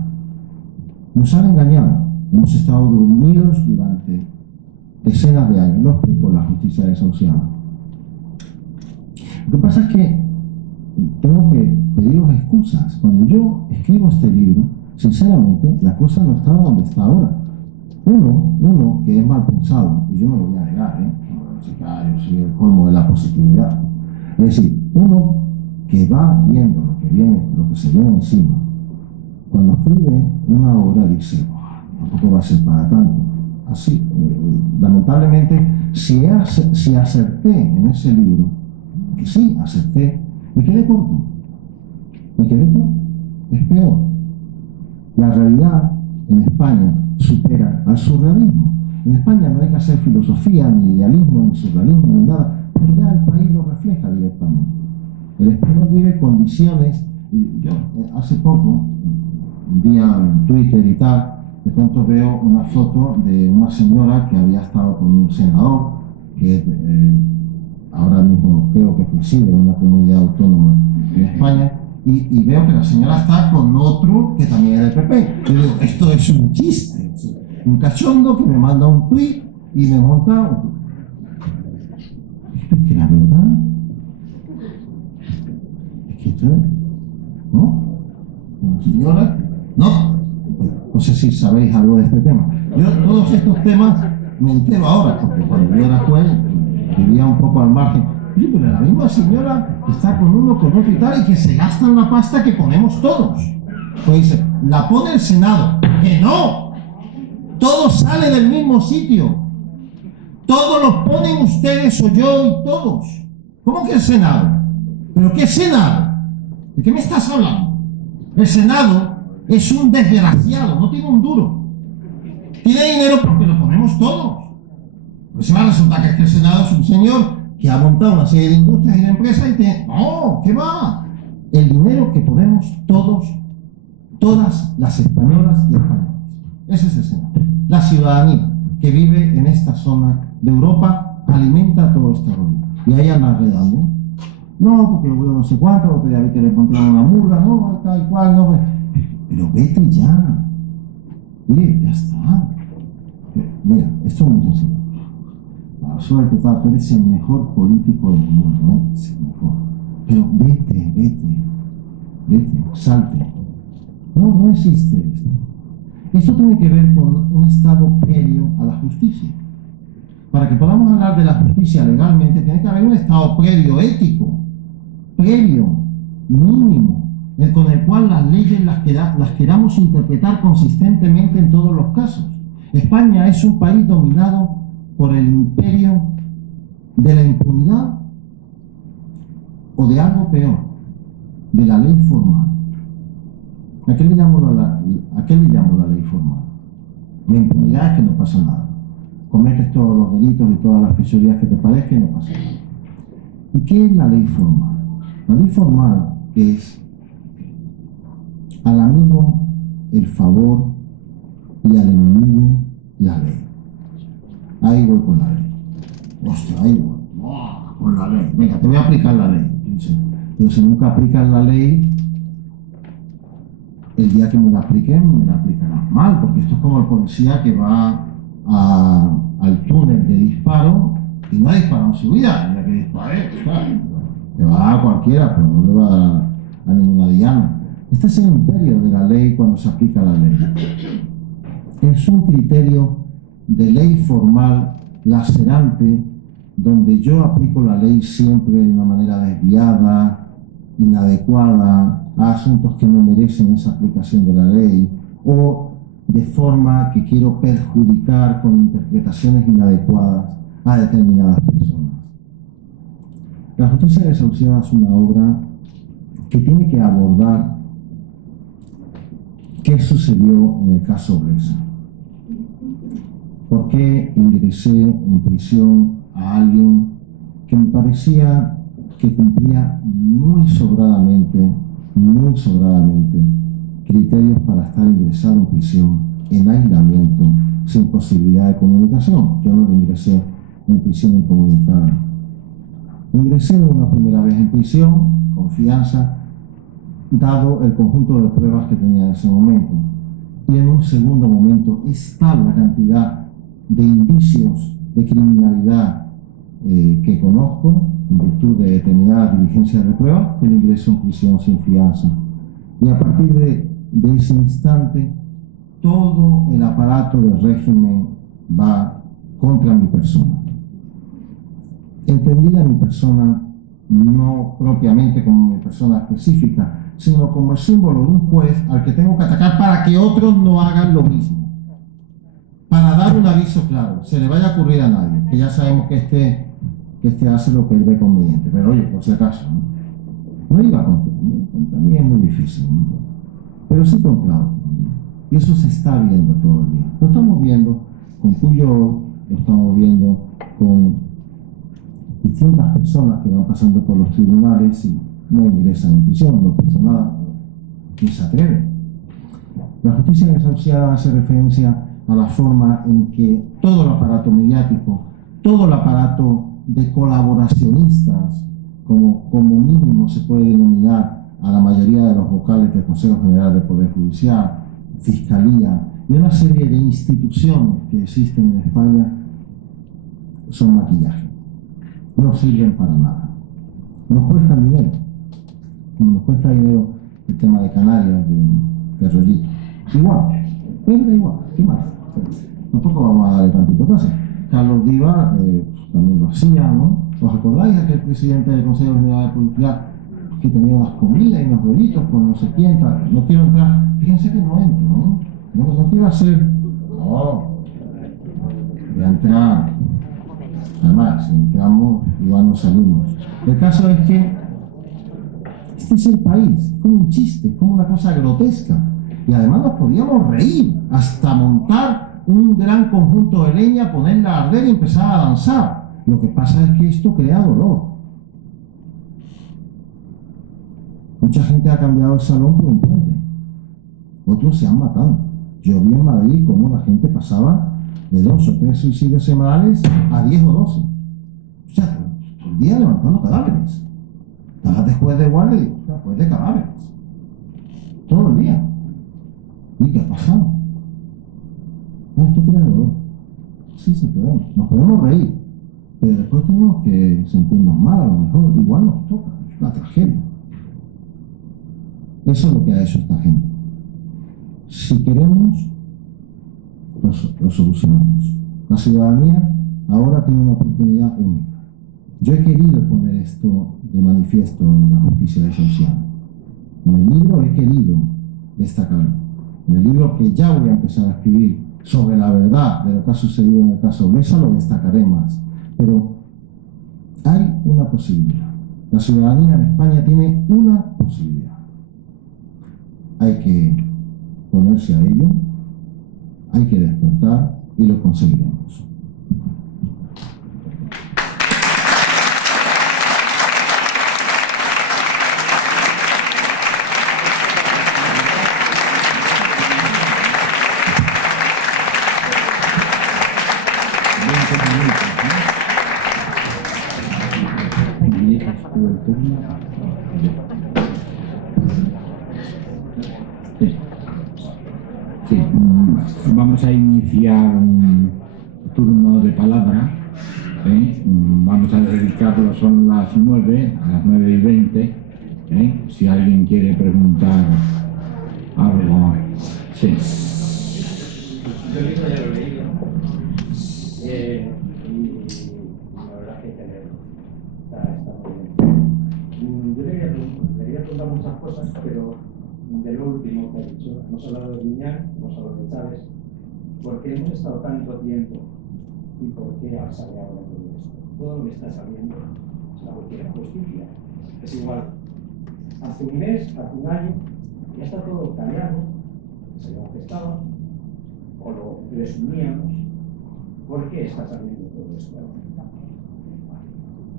Nos han engañado. Hemos estado dormidos durante decenas de años. Lo explico, la justicia desahuciada. Lo que pasa es que tengo que pediros excusas. Cuando yo escribo este libro, sinceramente, la cosa no estaba donde está ahora. Uno que es mal pensado, y yo no lo voy a negar, yo soy el colmo de la positividad. Es decir, uno que va viendo lo que se viene encima, cuando escribe una obra dice, tampoco va a ser para tanto. Así, lamentablemente, si acerté en ese libro, que sí, acerté, me quedé corto. Es peor. La realidad en España supera al surrealismo. En España no hay que hacer filosofía, ni idealismo, ni surrealismo, ni nada, pero ya el país lo refleja directamente. El español vive condiciones. Yo hace poco, un día en Twitter y tal, de pronto veo una foto de una señora que había estado con un senador, que ahora mismo creo que preside una comunidad autónoma en España, y veo que la señora está con otro que también es del PP. Y digo, esto es un chiste, un cachondo que me manda un tweet y me monta. Es que la verdad es que esto, ¿no? Una señora, no sé si sabéis algo de este tema. Yo todos estos temas me entero ahora, porque cuando yo era juez vivía un poco al margen. Oye, pero la misma señora está con uno, con otro y tal, y que se gastan la pasta que ponemos todos. Pues dice, la pone el Senado. ¡Que no! Todo sale del mismo sitio. Todos lo ponen ustedes o yo y todos. ¿Cómo que el Senado? ¿Pero qué Senado? ¿De qué me estás hablando? El Senado es un desgraciado, no tiene un duro. Tiene dinero porque lo ponemos todos. Pues se va a resultar que el Senado es un señor que ha montado una serie de industrias y de empresas y tiene... ¡No! ¿Qué va? El dinero que ponemos todos, todas las españolas y españoles. Ese es el Senado. La ciudadanía que vive en esta zona de Europa alimenta todo este rollo. Y ahí anda redando. No, porque lo veo no sé cuánto, porque ya vi que le encontraron una murga, no, tal cual, no. Pero vete ya. Oye, ya está. Mira, esto es muy sencillo. Suerte, tú eres el mejor político del mundo, ¿no? Es el mejor. Pero vete, salte. No existe esto. Esto tiene que ver con un estado previo a la justicia. para que podamos hablar de la justicia legalmente, tiene que haber un estado previo ético, previo, mínimo, con el cual las leyes las queramos interpretar consistentemente en todos los casos. España es un país dominado por el imperio de la impunidad o de algo peor, de la ley formal. ¿A qué le llamo la ley formal? La impunidad es que no pasa nada. Cometes todos los delitos y todas las fechorías que te parezcan y no pasa nada. ¿Y qué es la ley formal? La ley formal es al amigo el favor y al enemigo la ley. Ahí voy con la ley. Hostia, ahí voy. Con la ley. Venga, te voy a aplicar la ley. Pero si nunca aplicas la ley, el día que me la apliquen, me la aplicarán mal, porque esto es como el policía que va al túnel de disparo y no ha disparado en su vida. El día que dispare, le va a dar a cualquiera, pero no le va a dar a ninguna diana. Este es el imperio de la ley cuando se aplica la ley. Es un criterio de ley formal, lacerante, donde yo aplico la ley siempre de una manera desviada, inadecuada, a asuntos que no merecen esa aplicación de la ley, o de forma que quiero perjudicar con interpretaciones inadecuadas a determinadas personas. La justicia desahuciada es una obra que tiene que abordar qué sucedió en el caso Blesa. ¿Por qué ingresé en prisión a alguien que me parecía que cumplía muy sobradamente criterios para estar ingresado en prisión, en aislamiento, sin posibilidad de comunicación? Yo no lo ingresé en prisión incomunicada. Ingresé una primera vez en prisión, confianza, dado el conjunto de pruebas que tenía en ese momento. Y en un segundo momento es tal la cantidad de indicios de criminalidad que conozco, en virtud de determinadas diligencias de prueba, que el ingreso en prisión sin fianza. Y a partir de ese instante, todo el aparato del régimen va contra mi persona. Entendida mi persona no propiamente como mi persona específica, sino como el símbolo de un juez al que tengo que atacar para que otros no hagan lo mismo. Para dar un aviso claro, se le vaya a ocurrir a nadie, que ya sabemos que este hace lo que él ve conveniente, pero oye, por si acaso, no iba contra mí es muy difícil, ¿no? Pero sí contra otro. Y eso se está viendo todo el día. Lo estamos viendo con Puyol, lo estamos viendo con distintas personas que van pasando por los tribunales y no ingresan en prisión, no pasa nada, ni se atreven. La justicia desahuciada hace referencia a la forma en que todo el aparato mediático, todo el aparato de colaboracionistas, como mínimo se puede denominar a la mayoría de los vocales del Consejo General del Poder Judicial, Fiscalía y una serie de instituciones que existen en España, son maquillaje. No sirven para nada. Nos cuesta dinero. Nos cuesta dinero el tema de Canarias, de Rollito. Igual, pero igual, ¿qué más? Tampoco vamos a darle tantito caso. Carlos Díaz también lo hacía, ¿no? ¿Os acordáis de aquel presidente del Consejo General de Policía que tenía unas comidas y unos rollitos con no sé quién? No quiero entrar, fíjense que no entro, ¿no? No quiero hacer, no, voy a entrar. Además, si entramos, igual no salimos. El caso es que este es el país, es como un chiste, es como una cosa grotesca. Y además nos podíamos reír hasta montar un gran conjunto de leña, ponerla a arder y empezar a danzar. Lo que pasa es que esto crea dolor. Mucha gente ha cambiado el salón por un puente. Otros se han matado. Yo vi en Madrid cómo la gente pasaba de 2 o 3 suicidios semanales a 10 o 12. O sea, todo el día levantando cadáveres. Estabas de juez de guardia y digo, juez de cadáveres. Todo el día. ¿Y qué ha pasado? Esto crea dolor. Sí, nos podemos reír, pero después tenemos que sentirnos mal, a lo mejor igual nos toca, es una tragedia. Eso es lo que ha hecho esta gente. Si queremos, lo solucionamos. La ciudadanía ahora tiene una oportunidad única. Yo he querido poner esto de manifiesto en la justicia social. En el libro he querido destacarlo. En el libro que ya voy a empezar a escribir sobre la verdad de lo que ha sucedido en el caso Blesa, lo destacaré más. Pero hay una posibilidad. La ciudadanía en España tiene una posibilidad. Hay que ponerse a ello, hay que despertar y lo conseguiremos. Sí, vamos a iniciar un turno de palabra. Vamos a dedicarlo, son las 9, a las 9:20. Si alguien quiere preguntar algo. Sí. Yo el libro ya lo he leído. Y la verdad que hay que leerlo. Está muy bien. Yo le quería preguntar muchas cosas, pero de lo último que ha dicho, hemos hablado de Liñán, hemos hablado de Chávez. ¿Por qué hemos estado tanto tiempo y por qué sale ahora todo esto? Todo lo que está saliendo es la cualquier justicia. Es igual, hace un mes, hace un año, ya está todo callado, se lo estaba, o lo presumíamos. ¿Por qué está saliendo todo esto?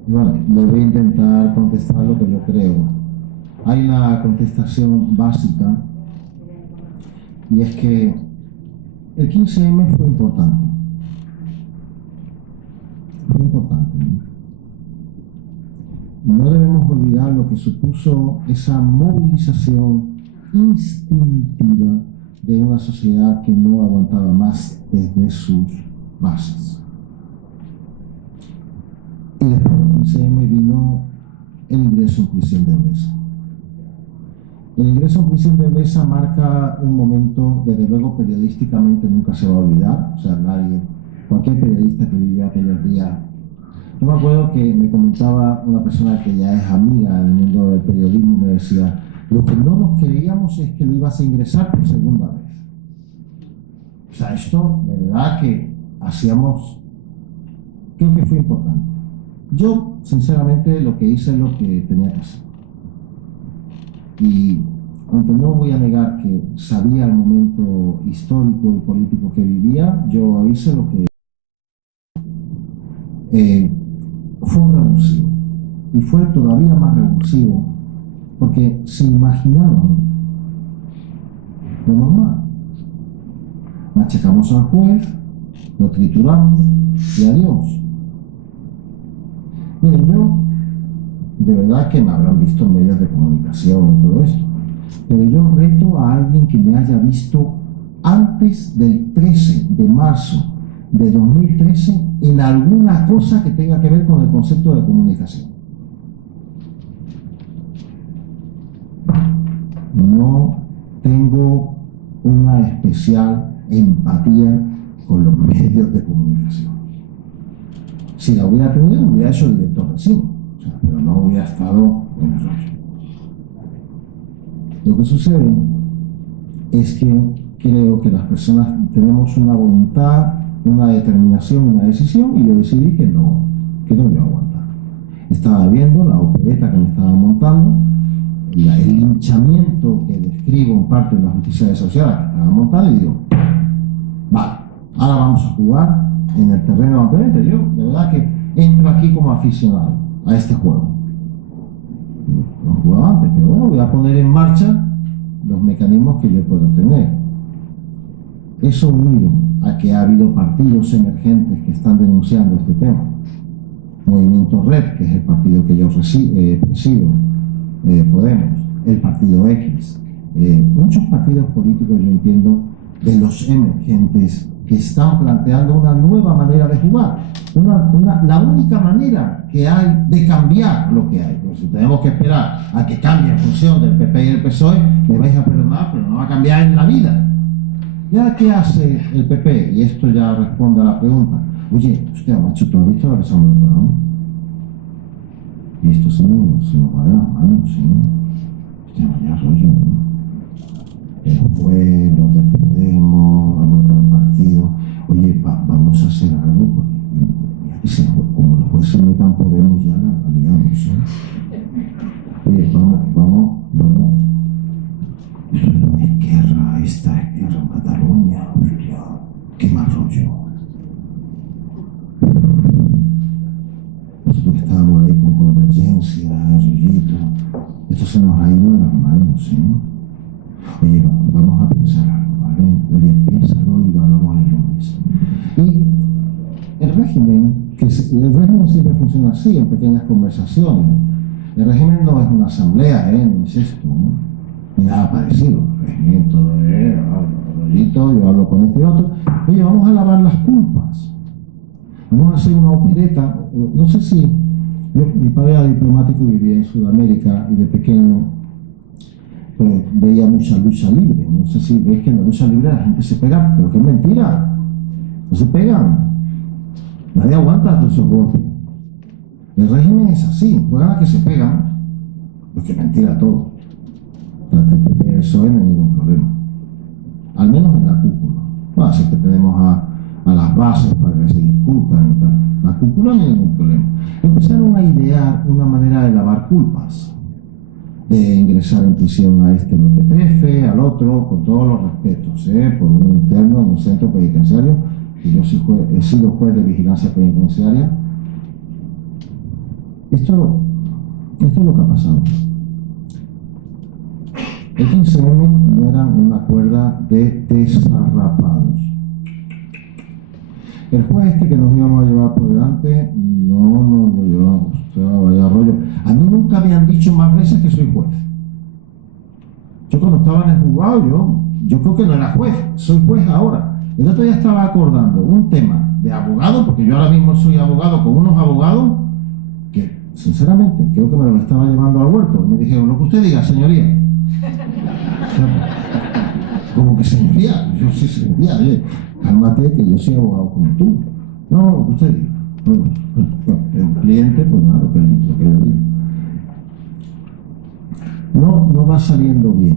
Bueno, le voy a intentar contestar lo que yo creo. Hay una contestación básica y es que el 15M fue importante. Fue importante, ¿no? No debemos olvidar lo que supuso esa movilización instintiva de una sociedad que no aguantaba más desde sus bases. Y después del 15M vino el ingreso en prisión de Blesa. El ingreso en prisión de Blesa marca un momento, desde luego periodísticamente nunca se va a olvidar, o sea, cualquier periodista que vivió aquellos días. Yo me acuerdo que me comentaba una persona que ya es amiga del mundo del periodismo, me decía, lo que no nos creíamos es que lo ibas a ingresar por segunda vez. O sea, esto, de verdad que creo que fue importante. Yo, sinceramente, lo que hice es lo que tenía que hacer. Y aunque no voy a negar que sabía el momento histórico y político que vivía, yo hice lo que fue un revulsivo. Y fue todavía más revulsivo porque se imaginaban lo normal. Machacamos al juez, lo trituramos y adiós. Miren, yo de verdad que me habrán visto en medios de comunicación y todo esto, pero yo reto a alguien que me haya visto antes del 13 de marzo de 2013 en alguna cosa que tenga que ver con el concepto de comunicación. No tengo una especial empatía con los medios de comunicación. Si la hubiera tenido, hubiera hecho director de cine. Pero no hubiera estado en el rollo. Lo que sucede es que creo que las personas tenemos una voluntad, una determinación, una decisión, y yo decidí que no iba a aguantar. Estaba viendo la opereta que me estaba montando, el linchamiento que describo en parte de la justicia social que estaba montando, y digo, vale, ahora vamos a jugar en el terreno de opereta. Yo, de verdad que entro aquí como aficionado a este juego. No jugaba antes, pero bueno, voy a poner en marcha los mecanismos que yo puedo tener. Eso unido a que ha habido partidos emergentes que están denunciando este tema. Movimiento Red, que es el partido que yo presido, Podemos, el partido X, muchos partidos políticos, yo entiendo, de los emergentes que están planteando una nueva manera de jugar, la única manera que hay de cambiar lo que hay. Pues si tenemos que esperar a que cambie en función del PP y el PSOE, me vais a perdonar, pero no va a cambiar en la vida. ¿Ya qué hace el PP? Y esto ya responde a la pregunta. Oye, hostia, macho, ¿tú has visto la que se ha montado? Y esto se nos va de las manos, ¿sí? Hostia, vaya rollo, ¿no? El pueblo, de Podemos, vamos a un partido. Oye, vamos a hacer algo, porque mira que como los jueces metan Podemos ya la liamos, ¿eh? Oye, vamos. Pero Esquerra, esta Esquerra en Cataluña, hostia, qué mal rollo. Nosotros que estábamos ahí con Convergencia, rollito, esto se nos ha ido de las manos, ¿eh? Oye, vamos a pensar algo, ¿vale? Oye, piénsalo y lo hablamos el lunes. Y el régimen siempre funciona así, en pequeñas conversaciones. El régimen no es una asamblea, no es esto, ¿no? Ni nada parecido. El régimen todo es, rollito, yo hablo con este y otro. Oye, vamos a lavar las culpas. Vamos a hacer una opereta. No sé si mi padre era diplomático y vivía en Sudamérica, y de pequeño pues veía mucha lucha libre. No sé si veis que en la lucha libre la gente se pega, pero que es mentira. No se pegan. Nadie aguanta todos esos golpes. El régimen es así, juegan a que se pegan, pues que es mentira todo. Eso no hay ningún problema. Al menos en la cúpula. Bueno, así que tenemos a las bases para que se discutan y tal. La cúpula no hay ningún problema. Empezaron a idear una manera de lavar culpas, de ingresar en prisión a este mequetrefe, al otro, con todos los respetos, por un interno en un centro penitenciario, que yo he sido juez de vigilancia penitenciaria. Esto es lo que ha pasado. El 15M no era una cuerda de desarrapados. El juez este que nos íbamos a llevar por delante, no nos lo llevamos, vaya rollo. A mí nunca me han dicho más veces que soy juez. Yo cuando estaba en el juzgado, yo creo que no era juez, soy juez ahora. El otro día estaba acordando un tema de abogado, porque yo ahora mismo soy abogado con unos abogados que, sinceramente, creo que me lo estaba llevando al huerto. Me dijeron, lo que usted diga, señoría. Como que señoría, yo sí señoría, cálmate que yo soy abogado como tú. No, lo que usted diga. Bueno, el cliente, pues nada, lo que le diga. No va saliendo bien.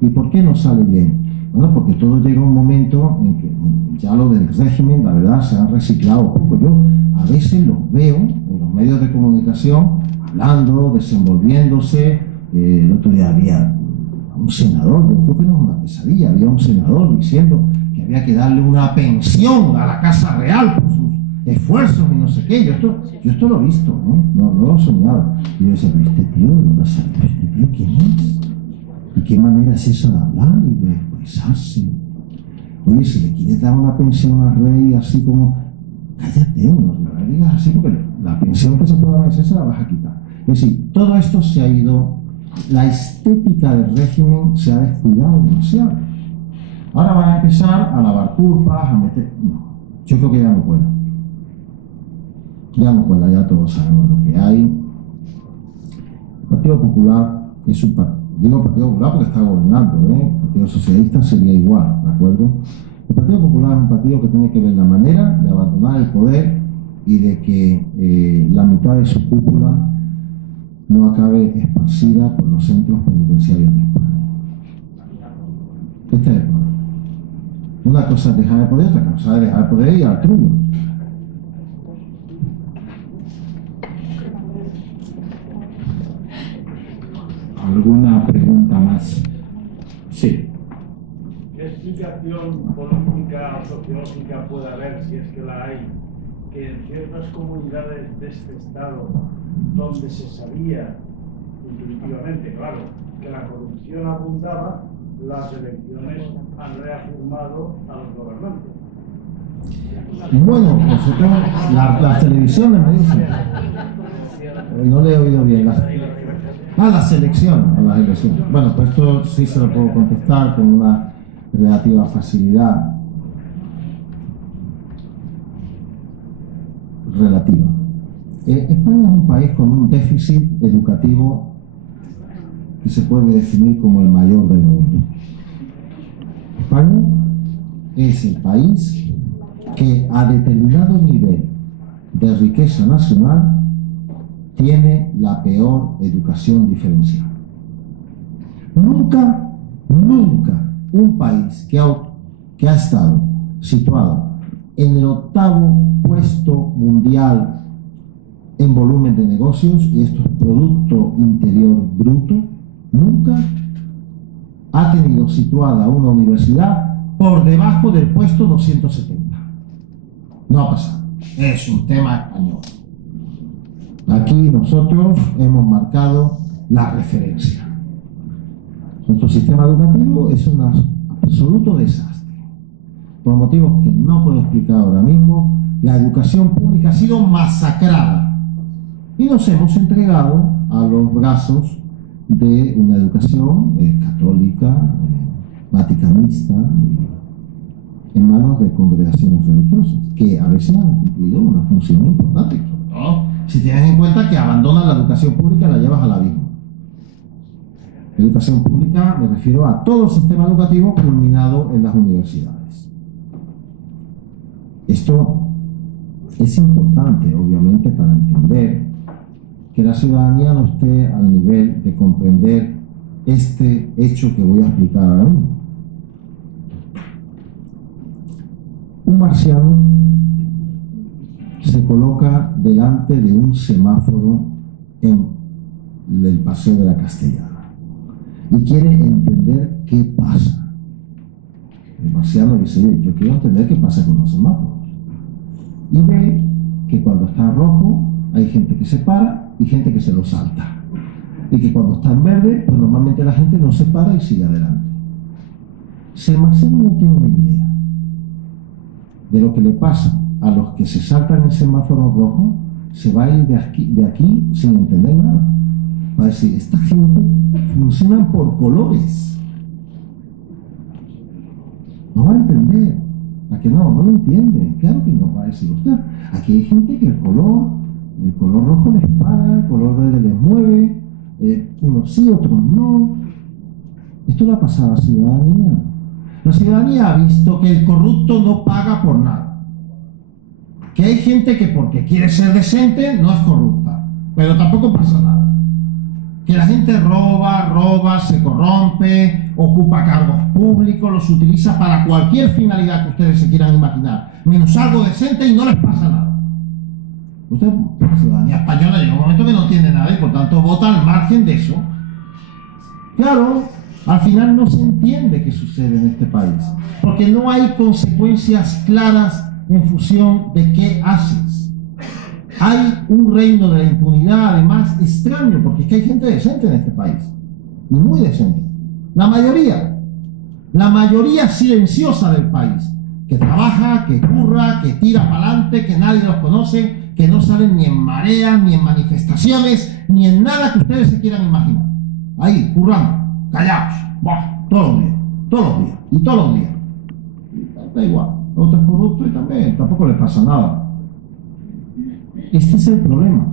¿Y por qué no sale bien? Bueno, porque todo llega un momento en que ya lo del régimen, la verdad, se han reciclado poco. Yo a veces los veo en los medios de comunicación hablando, desenvolviéndose. El otro día había un senador, yo creo que no es una pesadilla, había un senador diciendo que había que darle una pensión a la Casa Real por sus esfuerzos y no sé qué. Yo esto lo he visto, no lo he soñado. Y yo decía, pero este tío, ¿de dónde ha salido este tío? ¿Quién es? ¿Y qué manera es esa de hablar y de expresarse? Oye, si le quieres dar una pensión al rey así como, cállate, no le digas así, porque la pensión que se pueda merecer se la vas a quitar. Es decir, todo esto se ha ido, la estética del régimen se ha descuidado demasiado. Ahora van a empezar a lavar culpas, a meter... No, yo creo que ya no cuela. Ya no cuela, ya todos sabemos lo que hay. El Partido Popular es un partido, digo Partido Popular porque está gobernando, El Partido Socialista sería igual, ¿de acuerdo? El Partido Popular es un partido que tiene que ver la manera de abandonar el poder y de que la mitad de su cúpula no acabe esparcida por los centros penitenciarios de España. Este es el problema. Una cosa es dejar el poder, otra cosa es dejar el poder y al truco. ¿Alguna pregunta más? Sí. ¿Qué explicación política o sociológica puede haber, si es que la hay, que en ciertas comunidades de este Estado, donde se sabía intuitivamente, claro, que la corrupción abundaba, las elecciones han reafirmado a los gobernantes? Bueno, nosotros, las televisiones me dicen. No le he oído bien. Las elecciones, a las elecciones. Bueno, pues esto sí se lo puedo contestar con una relativa facilidad. Relativa. España es un país con un déficit educativo que se puede definir como el mayor del mundo. España es el país que a determinado nivel de riqueza nacional tiene la peor educación diferencial. Nunca un país que ha estado situado en el 8º puesto mundial en volumen de negocios, y esto es Producto Interior Bruto, nunca ha tenido situada una universidad por debajo del puesto 270. No ha pasado. Es un tema español. Aquí nosotros hemos marcado la referencia. Nuestro sistema educativo es un absoluto desastre. Por motivos que no puedo explicar ahora mismo, la educación pública ha sido masacrada y nos hemos entregado a los brazos de una educación católica, vaticanista, en manos de congregaciones religiosas, que a veces han cumplido una función importante, sobre todo si tienes en cuenta que abandonas la educación pública y la llevas al abismo. Educación pública me refiero a todo el sistema educativo culminado en las universidades. Esto es importante, obviamente, para entender que la ciudadanía no esté al nivel de comprender este hecho que voy a explicar ahora mismo. Un marciano se coloca delante de un semáforo en el Paseo de la Castellana y quiere entender qué pasa. El marciano dice: yo quiero entender qué pasa con los semáforos. Y ve que cuando está rojo hay gente que se para y gente que se lo salta. Y que cuando está en verde, pues normalmente la gente no se para y sigue adelante. Si el marciano no tiene una idea de lo que le pasa a los que se saltan el semáforo rojo, se va a ir de aquí sin entender nada. Va a decir: esta gente funciona por colores. No va a entender. ¿A que no? No lo entiende. Claro que no va a decir usted. Aquí hay gente que el color rojo les para, el color verde les mueve, unos sí, otros no. Esto le ha pasado a la ciudadanía. La ciudadanía ha visto que el corrupto no paga por nada. Que hay gente que porque quiere ser decente no es corrupta, pero tampoco pasa nada. Que la gente roba, se corrompe, ocupa cargos públicos, los utiliza para cualquier finalidad que ustedes se quieran imaginar, menos algo decente, y no les pasa nada. Usted, la ciudadanía española, llega un momento que no tiene nada y por tanto vota al margen de eso. Claro, al final no se entiende qué sucede en este país, porque no hay consecuencias claras en función de qué haces. Hay un reino de la impunidad, además, extraño, porque es que hay gente decente en este país, y muy decente. La mayoría silenciosa del país, que trabaja, que curra, que tira para adelante, que nadie los conoce, que no salen ni en mareas, ni en manifestaciones, ni en nada que ustedes se quieran imaginar. Ahí, currando, callados, todos los días. Da igual, otro es corrupto y también, tampoco les pasa nada. Este es el problema.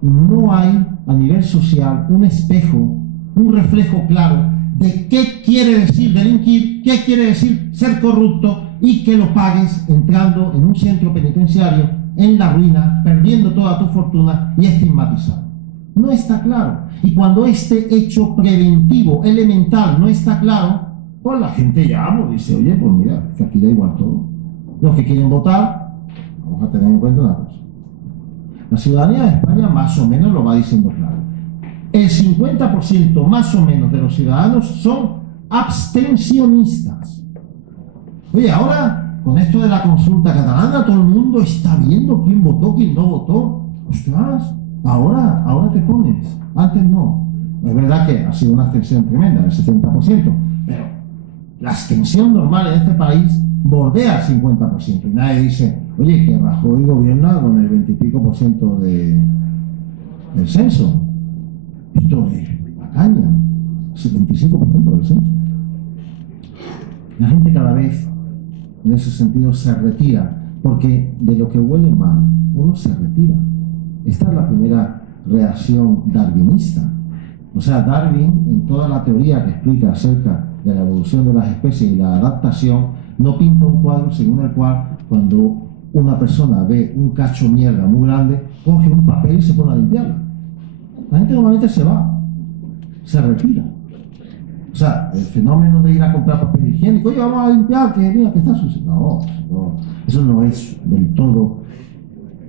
No hay a nivel social un espejo, un reflejo claro de qué quiere decir delinquir, qué quiere decir ser corrupto, y que lo pagues entrando en un centro penitenciario, en la ruina, perdiendo toda tu fortuna y estigmatizado. No está claro. Y cuando este hecho preventivo, elemental, no está claro, pues la gente ya dice: oye, pues mira, que aquí da igual todo. Los que quieren votar, vamos a tener en cuenta una cosa. La ciudadanía de España más o menos lo va diciendo claro. El 50% más o menos de los ciudadanos son abstencionistas. Oye, ahora, con esto de la consulta catalana, todo el mundo está viendo quién votó, quién no votó. Ostras, ahora te pones. Antes no. Es verdad que ha sido una abstención tremenda, el 70%, pero la abstención normal en este país bordea el 50%. Y nadie dice: oye, que Rajoy gobierna con el 20 y pico % del censo. Esto es la caña, el 25% del censo. La gente cada vez, en ese sentido, se retira, porque de lo que huele mal, uno se retira. Esta es la primera reacción darwinista. O sea, Darwin, en toda la teoría que explica acerca de la evolución de las especies y la adaptación, no pinta un cuadro según el cual cuando una persona ve un cacho de mierda muy grande, coge un papel y se pone a limpiarlo. La gente normalmente se va, se retira. O sea, el fenómeno de ir a comprar papel higiénico, oye, vamos a limpiar, que mira, que está sucio. No, eso no es del todo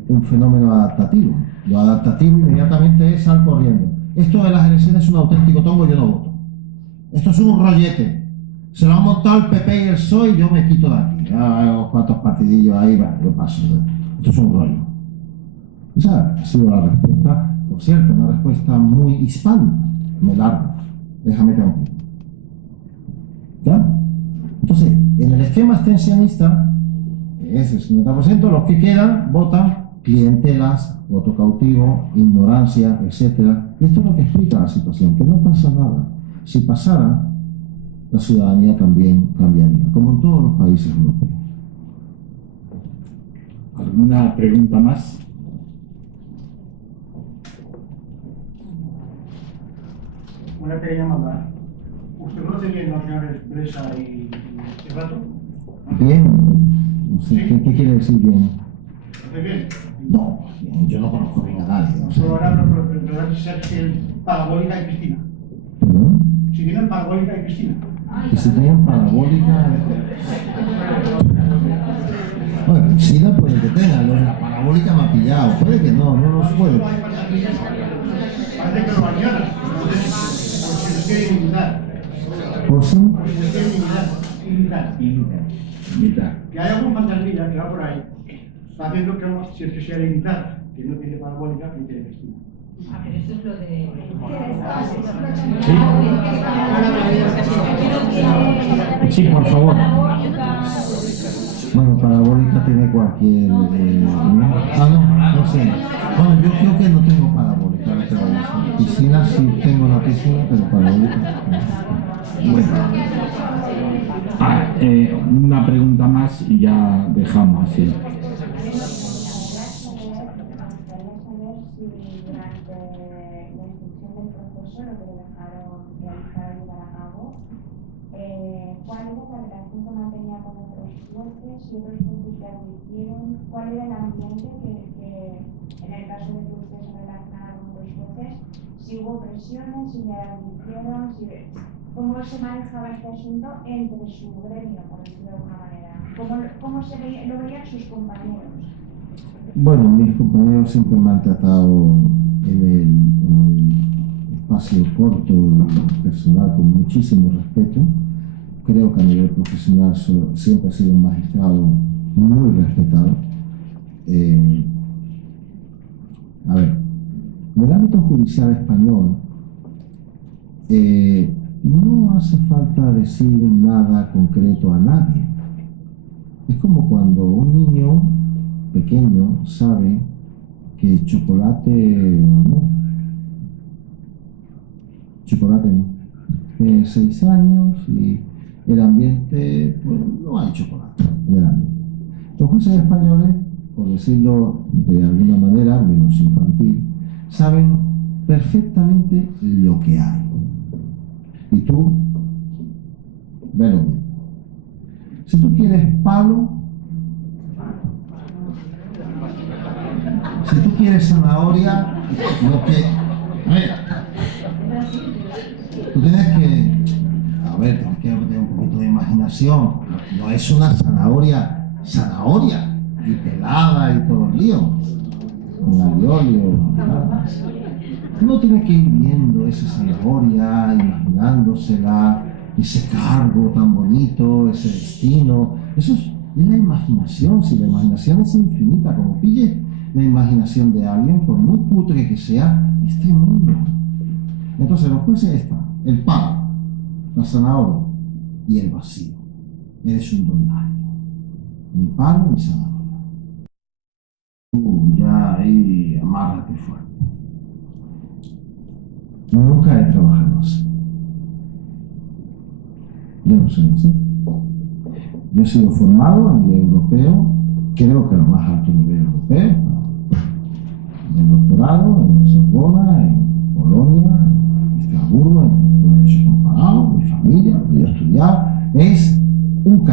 un fenómeno adaptativo. Lo adaptativo inmediatamente es salir corriendo. Esto de las elecciones es un auténtico tongo, yo no voto. Esto es un rollete. Se lo han montado el PP y el PSOE y yo me quito de aquí. Ya hay unos cuantos partidillos ahí, bueno, yo paso. Esto es un rollo. Esa ha sido la respuesta, por cierto, una respuesta muy hispánica. Me largo. Déjame tranquilo. ¿Ya? Entonces, en el esquema extensionista, que es el 50%, los que quedan votan clientelas, voto cautivo, ignorancia, etc. Y esto es lo que explica la situación, que no pasa nada. Si pasara, la ciudadanía también cambiaría, como en todos los países europeos. ¿Alguna pregunta más? Una pequeña maldad. ¿Usted conoce bien a los señores Blesa y Rato? Bien, no sé, ¿qué quiere decir bien? ¿Conoce bien? No, bien, yo no conozco bien a nadie. O sea, Solo ahora, pero ser parabólica y Cristina. ¿perdón? Si tienen parabólica y Cristina. Que si tenían parabólica. Bueno, Cristina puede que tenga, la parabólica me ha pillado, puede que no los puede. Parece que lo mañana. Entonces, por si les quiere imitar. ¿Por sí? Por si les quiere imitar. Que hay algún fantasmilla que va por ahí. Está haciendo que si es que sea imitar, que no tiene parabólica, ni tiene Cristina. Pero eso es lo de... Sí, por favor. Bueno, parabólica tiene cualquier. No sé. Bueno, yo creo que no tengo parabólica, ahora que lo digo. Piscina sí tengo una piscina, pero parabólica. Bueno. Una pregunta más y ya dejamos así. ¿Cuál era la relación que mantenía con otros jueces y otros jueces que admitieron? ¿Cuál era el ambiente que en el caso de que usted se relacionara con otros jueces? Si hubo presiones, si le admitieron, ¿cómo se manejaba este asunto entre su gremio, por decirlo de alguna manera? ¿Cómo lo veían sus compañeros? Bueno, mis compañeros siempre me han tratado en el espacio corto y personal con muchísimo respeto. Creo que a nivel profesional siempre he sido un magistrado muy respetado. A ver, en el ámbito judicial español no hace falta decir nada concreto a nadie. Es como cuando un niño pequeño sabe que chocolate no. Tiene 6 años y el ambiente, pues, no hay chocolate en el ambiente. Los jueces españoles, por decirlo de alguna manera, menos infantil, saben perfectamente lo que hay. Y tú, velo bien. Si tú quieres palo, si tú quieres zanahoria, lo que... A ver, tú tienes que... A ver, tienes que tener un poquito de imaginación. No es una zanahoria, y pelada y todo el lío. Con alioli. Uno tiene que ir viendo esa zanahoria, imaginándosela, ese cargo tan bonito, ese destino. Eso es la imaginación. Si la imaginación es infinita, como pille la imaginación de alguien, por muy putre que sea, es tremendo. Entonces los jueces están el palo, la zanahoria y el vacío. Eres un don nadie. Ni palo ni zanahoria. Ya ahí amárrate fuerte. Nunca he trabajado así. Yo no soy así. Yo he sido formado a nivel europeo, creo que a lo más alto nivel europeo, en el doctorado, en Sorbona, en Polonia, en Estrasburgo, en Derecho Comparado, mi familia, lo que yo he estudiado, es un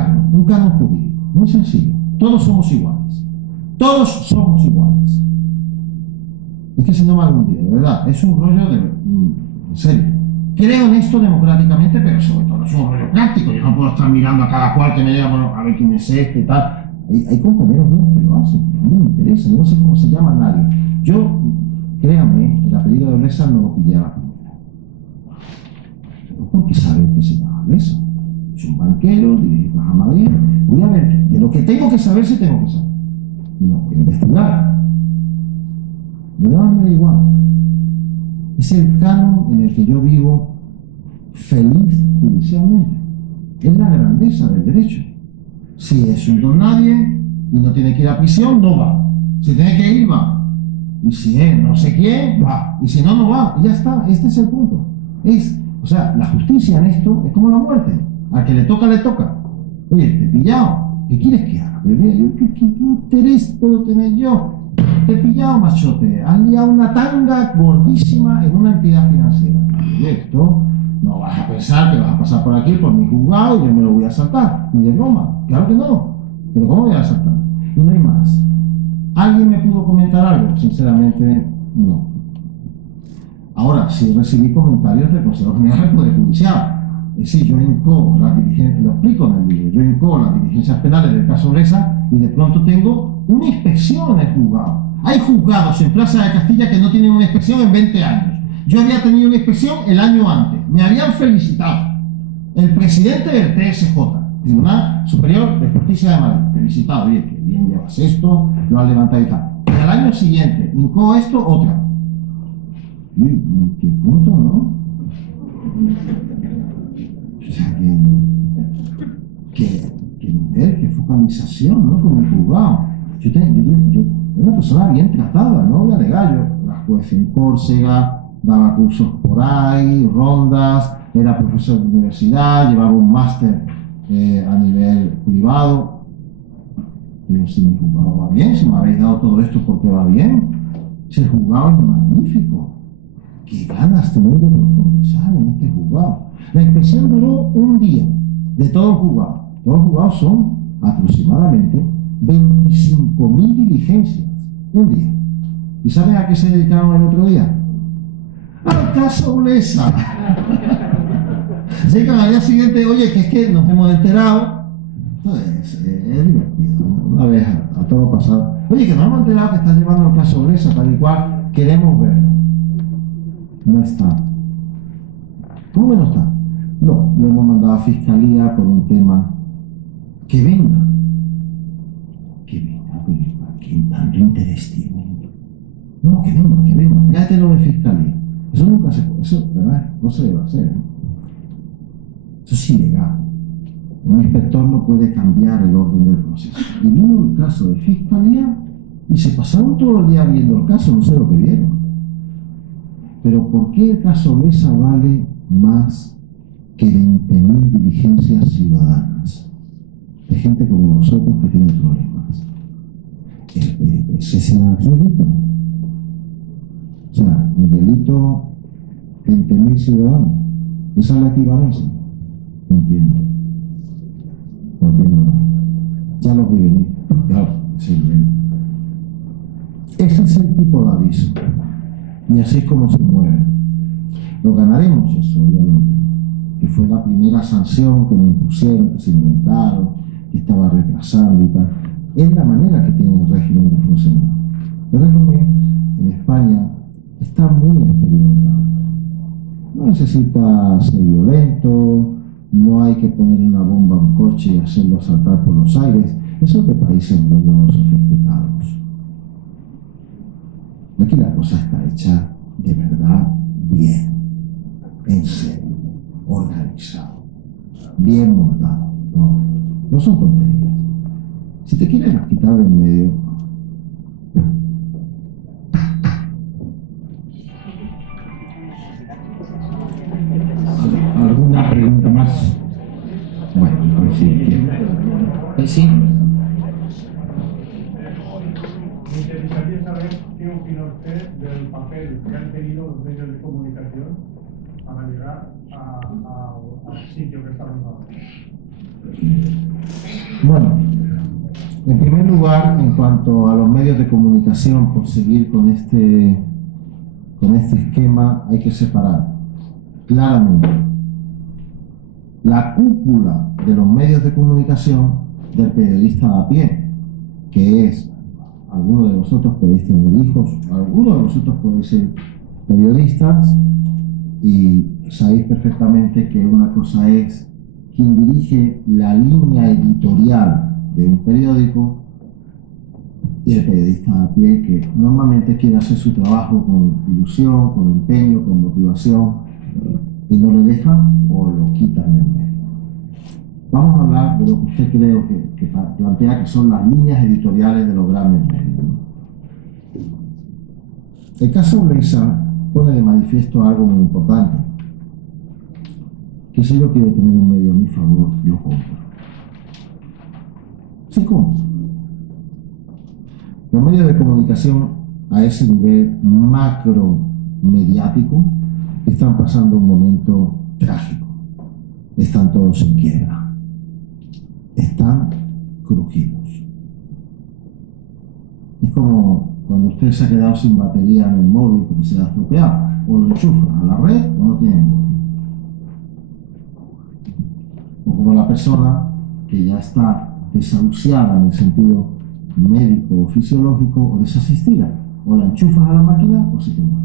canon jurídico, muy sencillo. Todos somos iguales. Todos somos iguales. Es que si no me hago un día, de verdad, es un rollo en serio. Creo en esto democráticamente, pero sobre todo es un rollo práctico. Yo no puedo estar mirando a cada cual que me llega, bueno, a ver quién es este y tal. Hay compañeros míos que lo hacen, a mí me interesa, no sé cómo se llama nadie. Yo, créanme, el apellido de Blesa no lo pillé a la primera. Porque saber que se llama Blesa. Soy un banquero, dirige Caja Madrid. Voy a ver, de lo que tengo que saber, sí tengo que saber. No, voy a investigar. Lo demás me da igual. Es el canon en el que yo vivo feliz judicialmente. Es la grandeza del derecho. Si es un don nadie y no tiene que ir a prisión, no va. Si tiene que ir, va. Y si es no sé quién, va. Y si no, no va. Y ya está. Este es el punto. O sea, la justicia en esto es como la muerte. Al que le toca, le toca. Oye, te he pillado. ¿Qué quieres que haga? ¿Qué interés puedo tener yo? Te he pillado, machote. Has liado una tanga gordísima en una entidad financiera. Y esto, no vas a pensar que vas a pasar por aquí, por mi juzgado, y yo me lo voy a saltar. Ni de broma. Claro que no. Pero ¿cómo voy a saltar? Y no hay más. ¿Alguien me pudo comentar algo? Sinceramente, no. Ahora, sí recibí comentarios del Consejo General del Poder Judicial. Es decir, yo incoo las diligencias, lo explico en el vídeo, yo incoo las diligencias penales del caso Blesa y de pronto tengo una inspección en el juzgado. Hay juzgados en Plaza de Castilla que no tienen una inspección en 20 años. Yo había tenido una inspección el año antes. Me habían felicitado. El presidente del TSJ, Tribunal Superior de Justicia de Madrid, felicitado. Oye, que bien llevas esto, lo has levantado y tal. Y al año siguiente, incóo esto, otra. ¿Y qué punto, no? O sea, qué focalización, ¿no? Con el juzgado. Yo era una persona bien tratada, no voy a negar. Yo era juez en Córcega, daba cursos por ahí, rondas, era profesor de universidad, llevaba un máster a nivel privado. Pero si mi juzgado va bien, si me habéis dado todo esto porque va bien, si el juzgado es magnífico. ¿Qué ganas tener de profundizar en este juzgado? La inspección duró un día de todo el juzgado. Todos los juzgados son aproximadamente 25.000 diligencias. Un día. ¿Y sabes a qué se dedicaron el otro día? ¡Al caso Blesa! Así que al día siguiente, oye, que es que nos hemos enterado. Entonces, es divertido. Una vez a todo pasado. Oye, que nos hemos enterado que estás llevando el caso Blesa, tal y cual. Queremos verlo. No está. ¿Cómo que no está? No, lo hemos mandado a Fiscalía por un tema. Que venga. Pero ¿a quién tanto interés tiene? No, que venga. Tráetelo de Fiscalía. Eso nunca se puede, eso, ¿verdad? No se debe hacer. Eso es ilegal. Un inspector no puede cambiar el orden del proceso. Y vino el caso de Fiscalía y se pasaron todo el día viendo el caso, no sé lo que vieron. Pero ¿por qué el caso Blesa vale más que 20.000 diligencias ciudadanas? De gente como nosotros que tiene problemas. ¿Ese es el absoluto? O sea, Miguelito, 20.000 ciudadanos. ¿Esa es la equivalencia? No entiendo. No entiendo nada. Ya los vi venir. Claro, sí, bien. Ese es el tipo de aviso. Y así es como se mueve. Lo ganaremos eso, obviamente. Que fue la primera sanción que me impusieron, que se inventaron, que estaba retrasando y tal. Es la manera que tiene el régimen de funcionar. El régimen en España está muy experimentado. No necesita ser violento, no hay que poner una bomba a un coche y hacerlo saltar por los aires. Eso es de países muy sofisticados. Aquí la cosa está hecha de verdad bien, en serio, organizado, bien montado. No son tonterías. Si te quieres quitar del medio, ¿alguna pregunta más? Bueno, pues sí. Sí. Me interesaría saber qué opina usted del papel que han tenido los medios de comunicación para llegar al sitio que estamos ahora. Bueno, en primer lugar, en cuanto a los medios de comunicación, por seguir con este esquema, hay que separar claramente la cúpula de los medios de comunicación del periodista a pie, que es, algunos de vosotros podéis tener hijos, algunos de vosotros podéis ser periodistas y sabéis perfectamente que una cosa es quien dirige la línea editorial de un periódico y el periodista a pie, que normalmente quiere hacer su trabajo con ilusión, con empeño, con motivación, y no le dejan o lo quitan del medio. Vamos a hablar de lo que usted creo que plantea que son las líneas editoriales de los grandes medios. El caso Blesa pone de manifiesto algo muy importante, que si yo quiero tener un medio a mi favor, lo compro. Se compra. Los medios de comunicación a ese nivel macro mediático están pasando un momento trágico. Están todos en quiebra. Están crujidos. Es como cuando usted se ha quedado sin batería en el móvil porque se le ha estropeado. O lo enchufa a la red o no tiene móvil. O como la persona que ya está desahuciada en el sentido médico o fisiológico o desasistida. O la enchufas a la máquina o se te muere.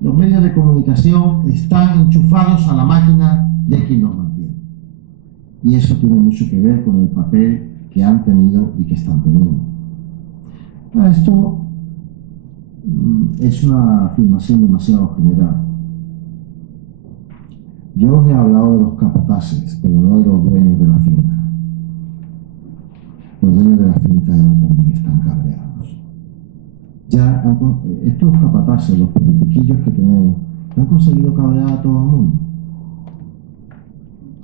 Los medios de comunicación están enchufados a la máquina de quien los mantiene. Y eso tiene mucho que ver con el papel que han tenido y que están teniendo. Esto es una afirmación demasiado general. Yo os he hablado de los capataces, pero no de los dueños de la finca. Los dueños de la finca ya también están cabreados. Estos capataces, los politiquillos que tenemos, han conseguido cabrear a todo el mundo.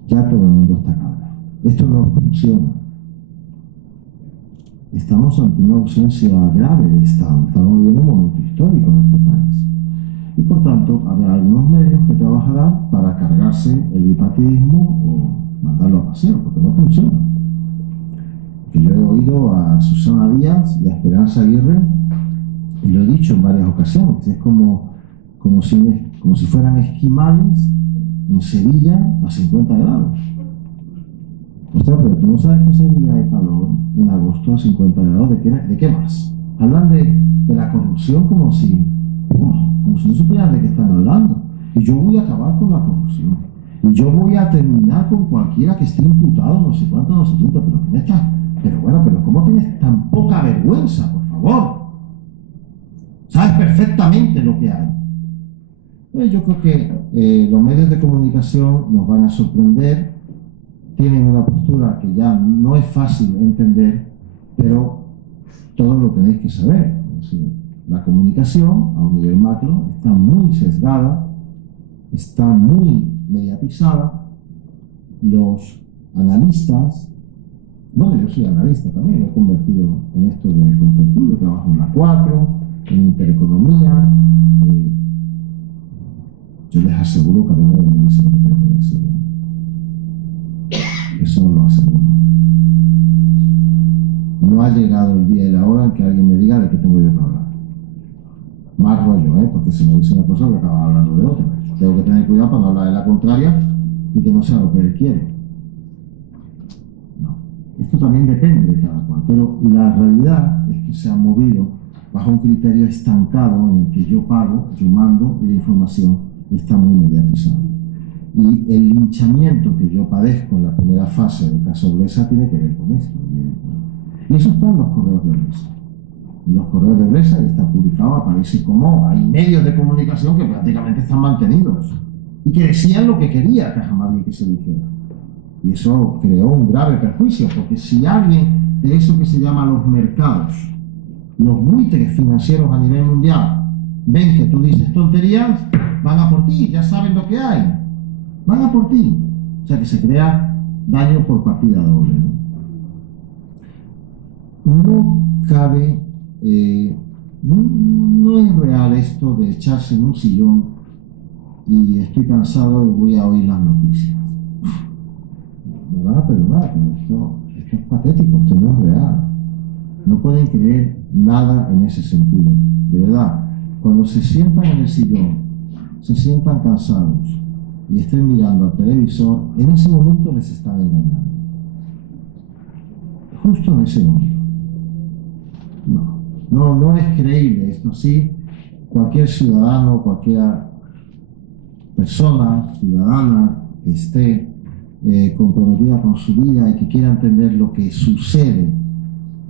Ya todo el mundo está cabreado. Esto no funciona. Estamos ante una ausencia grave de Estado. Estamos viviendo un momento histórico en este país. Y por tanto, habrá algunos medios que trabajarán para cargarse el bipartidismo o mandarlo a paseo, porque no funciona. Que yo he oído a Susana Díaz y a Esperanza Aguirre, y lo he dicho en varias ocasiones, es como si fueran esquimales en Sevilla a 50 grados. Ostras, pero tú no sabes que en Sevilla hay calor en agosto a 50 grados, ¿de qué más? Hablan de la corrupción como si no supieran de qué están hablando. Y yo voy a acabar con la corrupción. Y yo voy a terminar con cualquiera que esté imputado, no sé cuánto, no sé cuánto, pero ¿cómo tienes tan poca vergüenza, por favor? Sabes perfectamente lo que hay. Pues yo creo que los medios de comunicación nos van a sorprender, tienen una postura que ya no es fácil entender, pero todos lo tenéis que saber. Es decir, la comunicación a un nivel macro está muy sesgada, está muy mediatizada. Los analistas, bueno, yo soy analista también, me he convertido en esto de conjuntura, trabajo en la 4, en intereconomía. Yo les aseguro que a mí nadie me dice lo que tengo que decir. Eso lo aseguro. No ha llegado el día y la hora en que alguien me diga de qué tengo yo que hablar. Más rollo, porque si me dice una cosa voy a acabar hablando de otra. Tengo que tener cuidado para no hablar de la contraria y que no sea lo que él quiere. No. Esto también depende de cada cual, pero la realidad es que se han movido bajo un criterio estancado en el que yo pago, yo mando y la información está muy mediatizada. Y el linchamiento que yo padezco en la primera fase del caso Blesa tiene que ver con esto. Y eso está en los correos de Blesa. En los correos de Blesa, y está publicado, aparece como hay medios de comunicación que prácticamente están mantenidos y que decían lo que quería Caja Madrid que se dijera. Y eso creó un grave perjuicio, porque si alguien de eso que se llama los mercados, los buitres financieros a nivel mundial, ven que tú dices tonterías, van a por ti, ya saben lo que hay. Van a por ti. O sea que se crea daño por partida doble. No cabe, no es real esto de echarse en un sillón y estoy cansado y voy a oír las noticias. Me van a perdonar, pero esto pueden creer nada en ese sentido. De verdad, cuando se sientan en el sillón, se sientan cansados y estén mirando al televisor, en ese momento les están engañando. Justo en ese momento. No es creíble esto. Sí, cualquier ciudadano, cualquier persona, ciudadana que esté comprometida con su vida y que quiera entender lo que sucede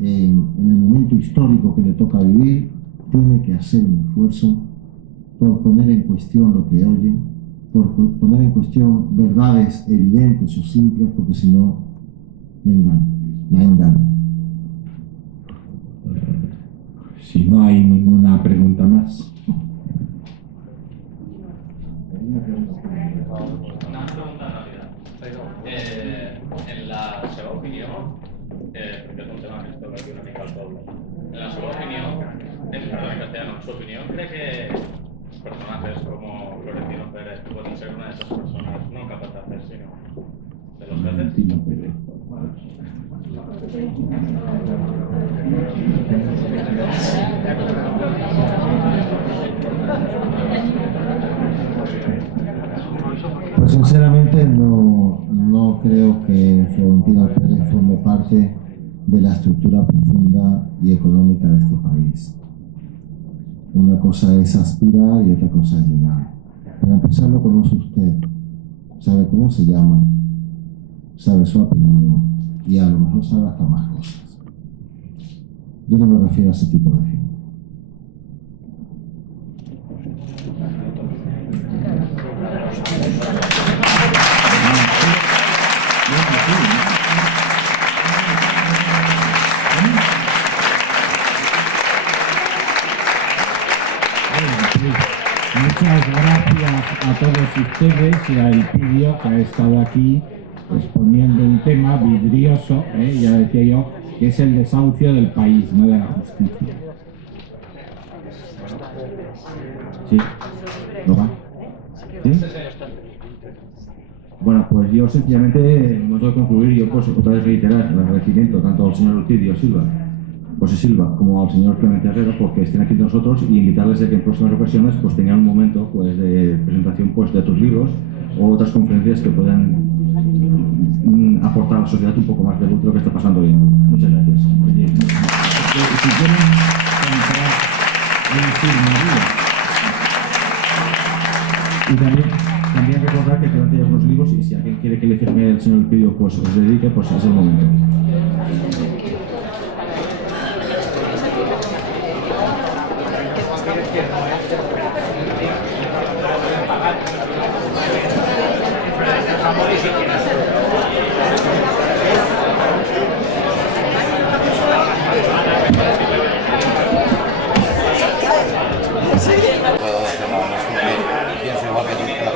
en el momento histórico que le toca vivir, tiene que hacer un esfuerzo por poner en cuestión lo que oye, por poner en cuestión verdades evidentes o simples, porque si no, la engañan. Si no hay ninguna pregunta más. Una pregunta rápida. En la seva opinió, perquè és un tema que es toca aquí una mica al poble, en la seva opinió, perdón, en castellano, en su opinión, ¿cree que personajes como Florentino Pérez pueden ser una de esas personas no capaces, sino de los jefes? Florentino Pérez. Pues sinceramente no creo que Florentino Pérez forme parte de la estructura profunda y económica de este país. Una cosa es aspirar y otra cosa es llegar. Para empezar, lo conoce usted, sabe cómo se llama, sabe su apellido y a lo mejor sabe hasta más cosas. Yo no me refiero a ese tipo de gente. Muchas gracias a todos ustedes y a Elpidio, que ha estado aquí exponiendo un tema vidrioso, ya decía yo, que es el desahucio del país, no de la justicia. Sí, ¿no va? ¿Sí? Bueno, pues yo sencillamente, en el momento de concluir, yo pues otra vez reiterar el agradecimiento tanto al señor Elpidio José Silva, como al señor Clemente Herrero, porque estén aquí con nosotros, y invitarles a que en próximas ocasiones pues tengan un momento pues de presentación pues de otros libros o otras conferencias que puedan aportar a la sociedad un poco más de luz de lo que está pasando hoy. Muchas gracias. Si quieren comprar un firmaría. Y también recordar que Clemente ya los libros, y si alguien quiere que le firme el señor Elpidio pues os dedique, pues es el momento. Pienso igual que tú, que la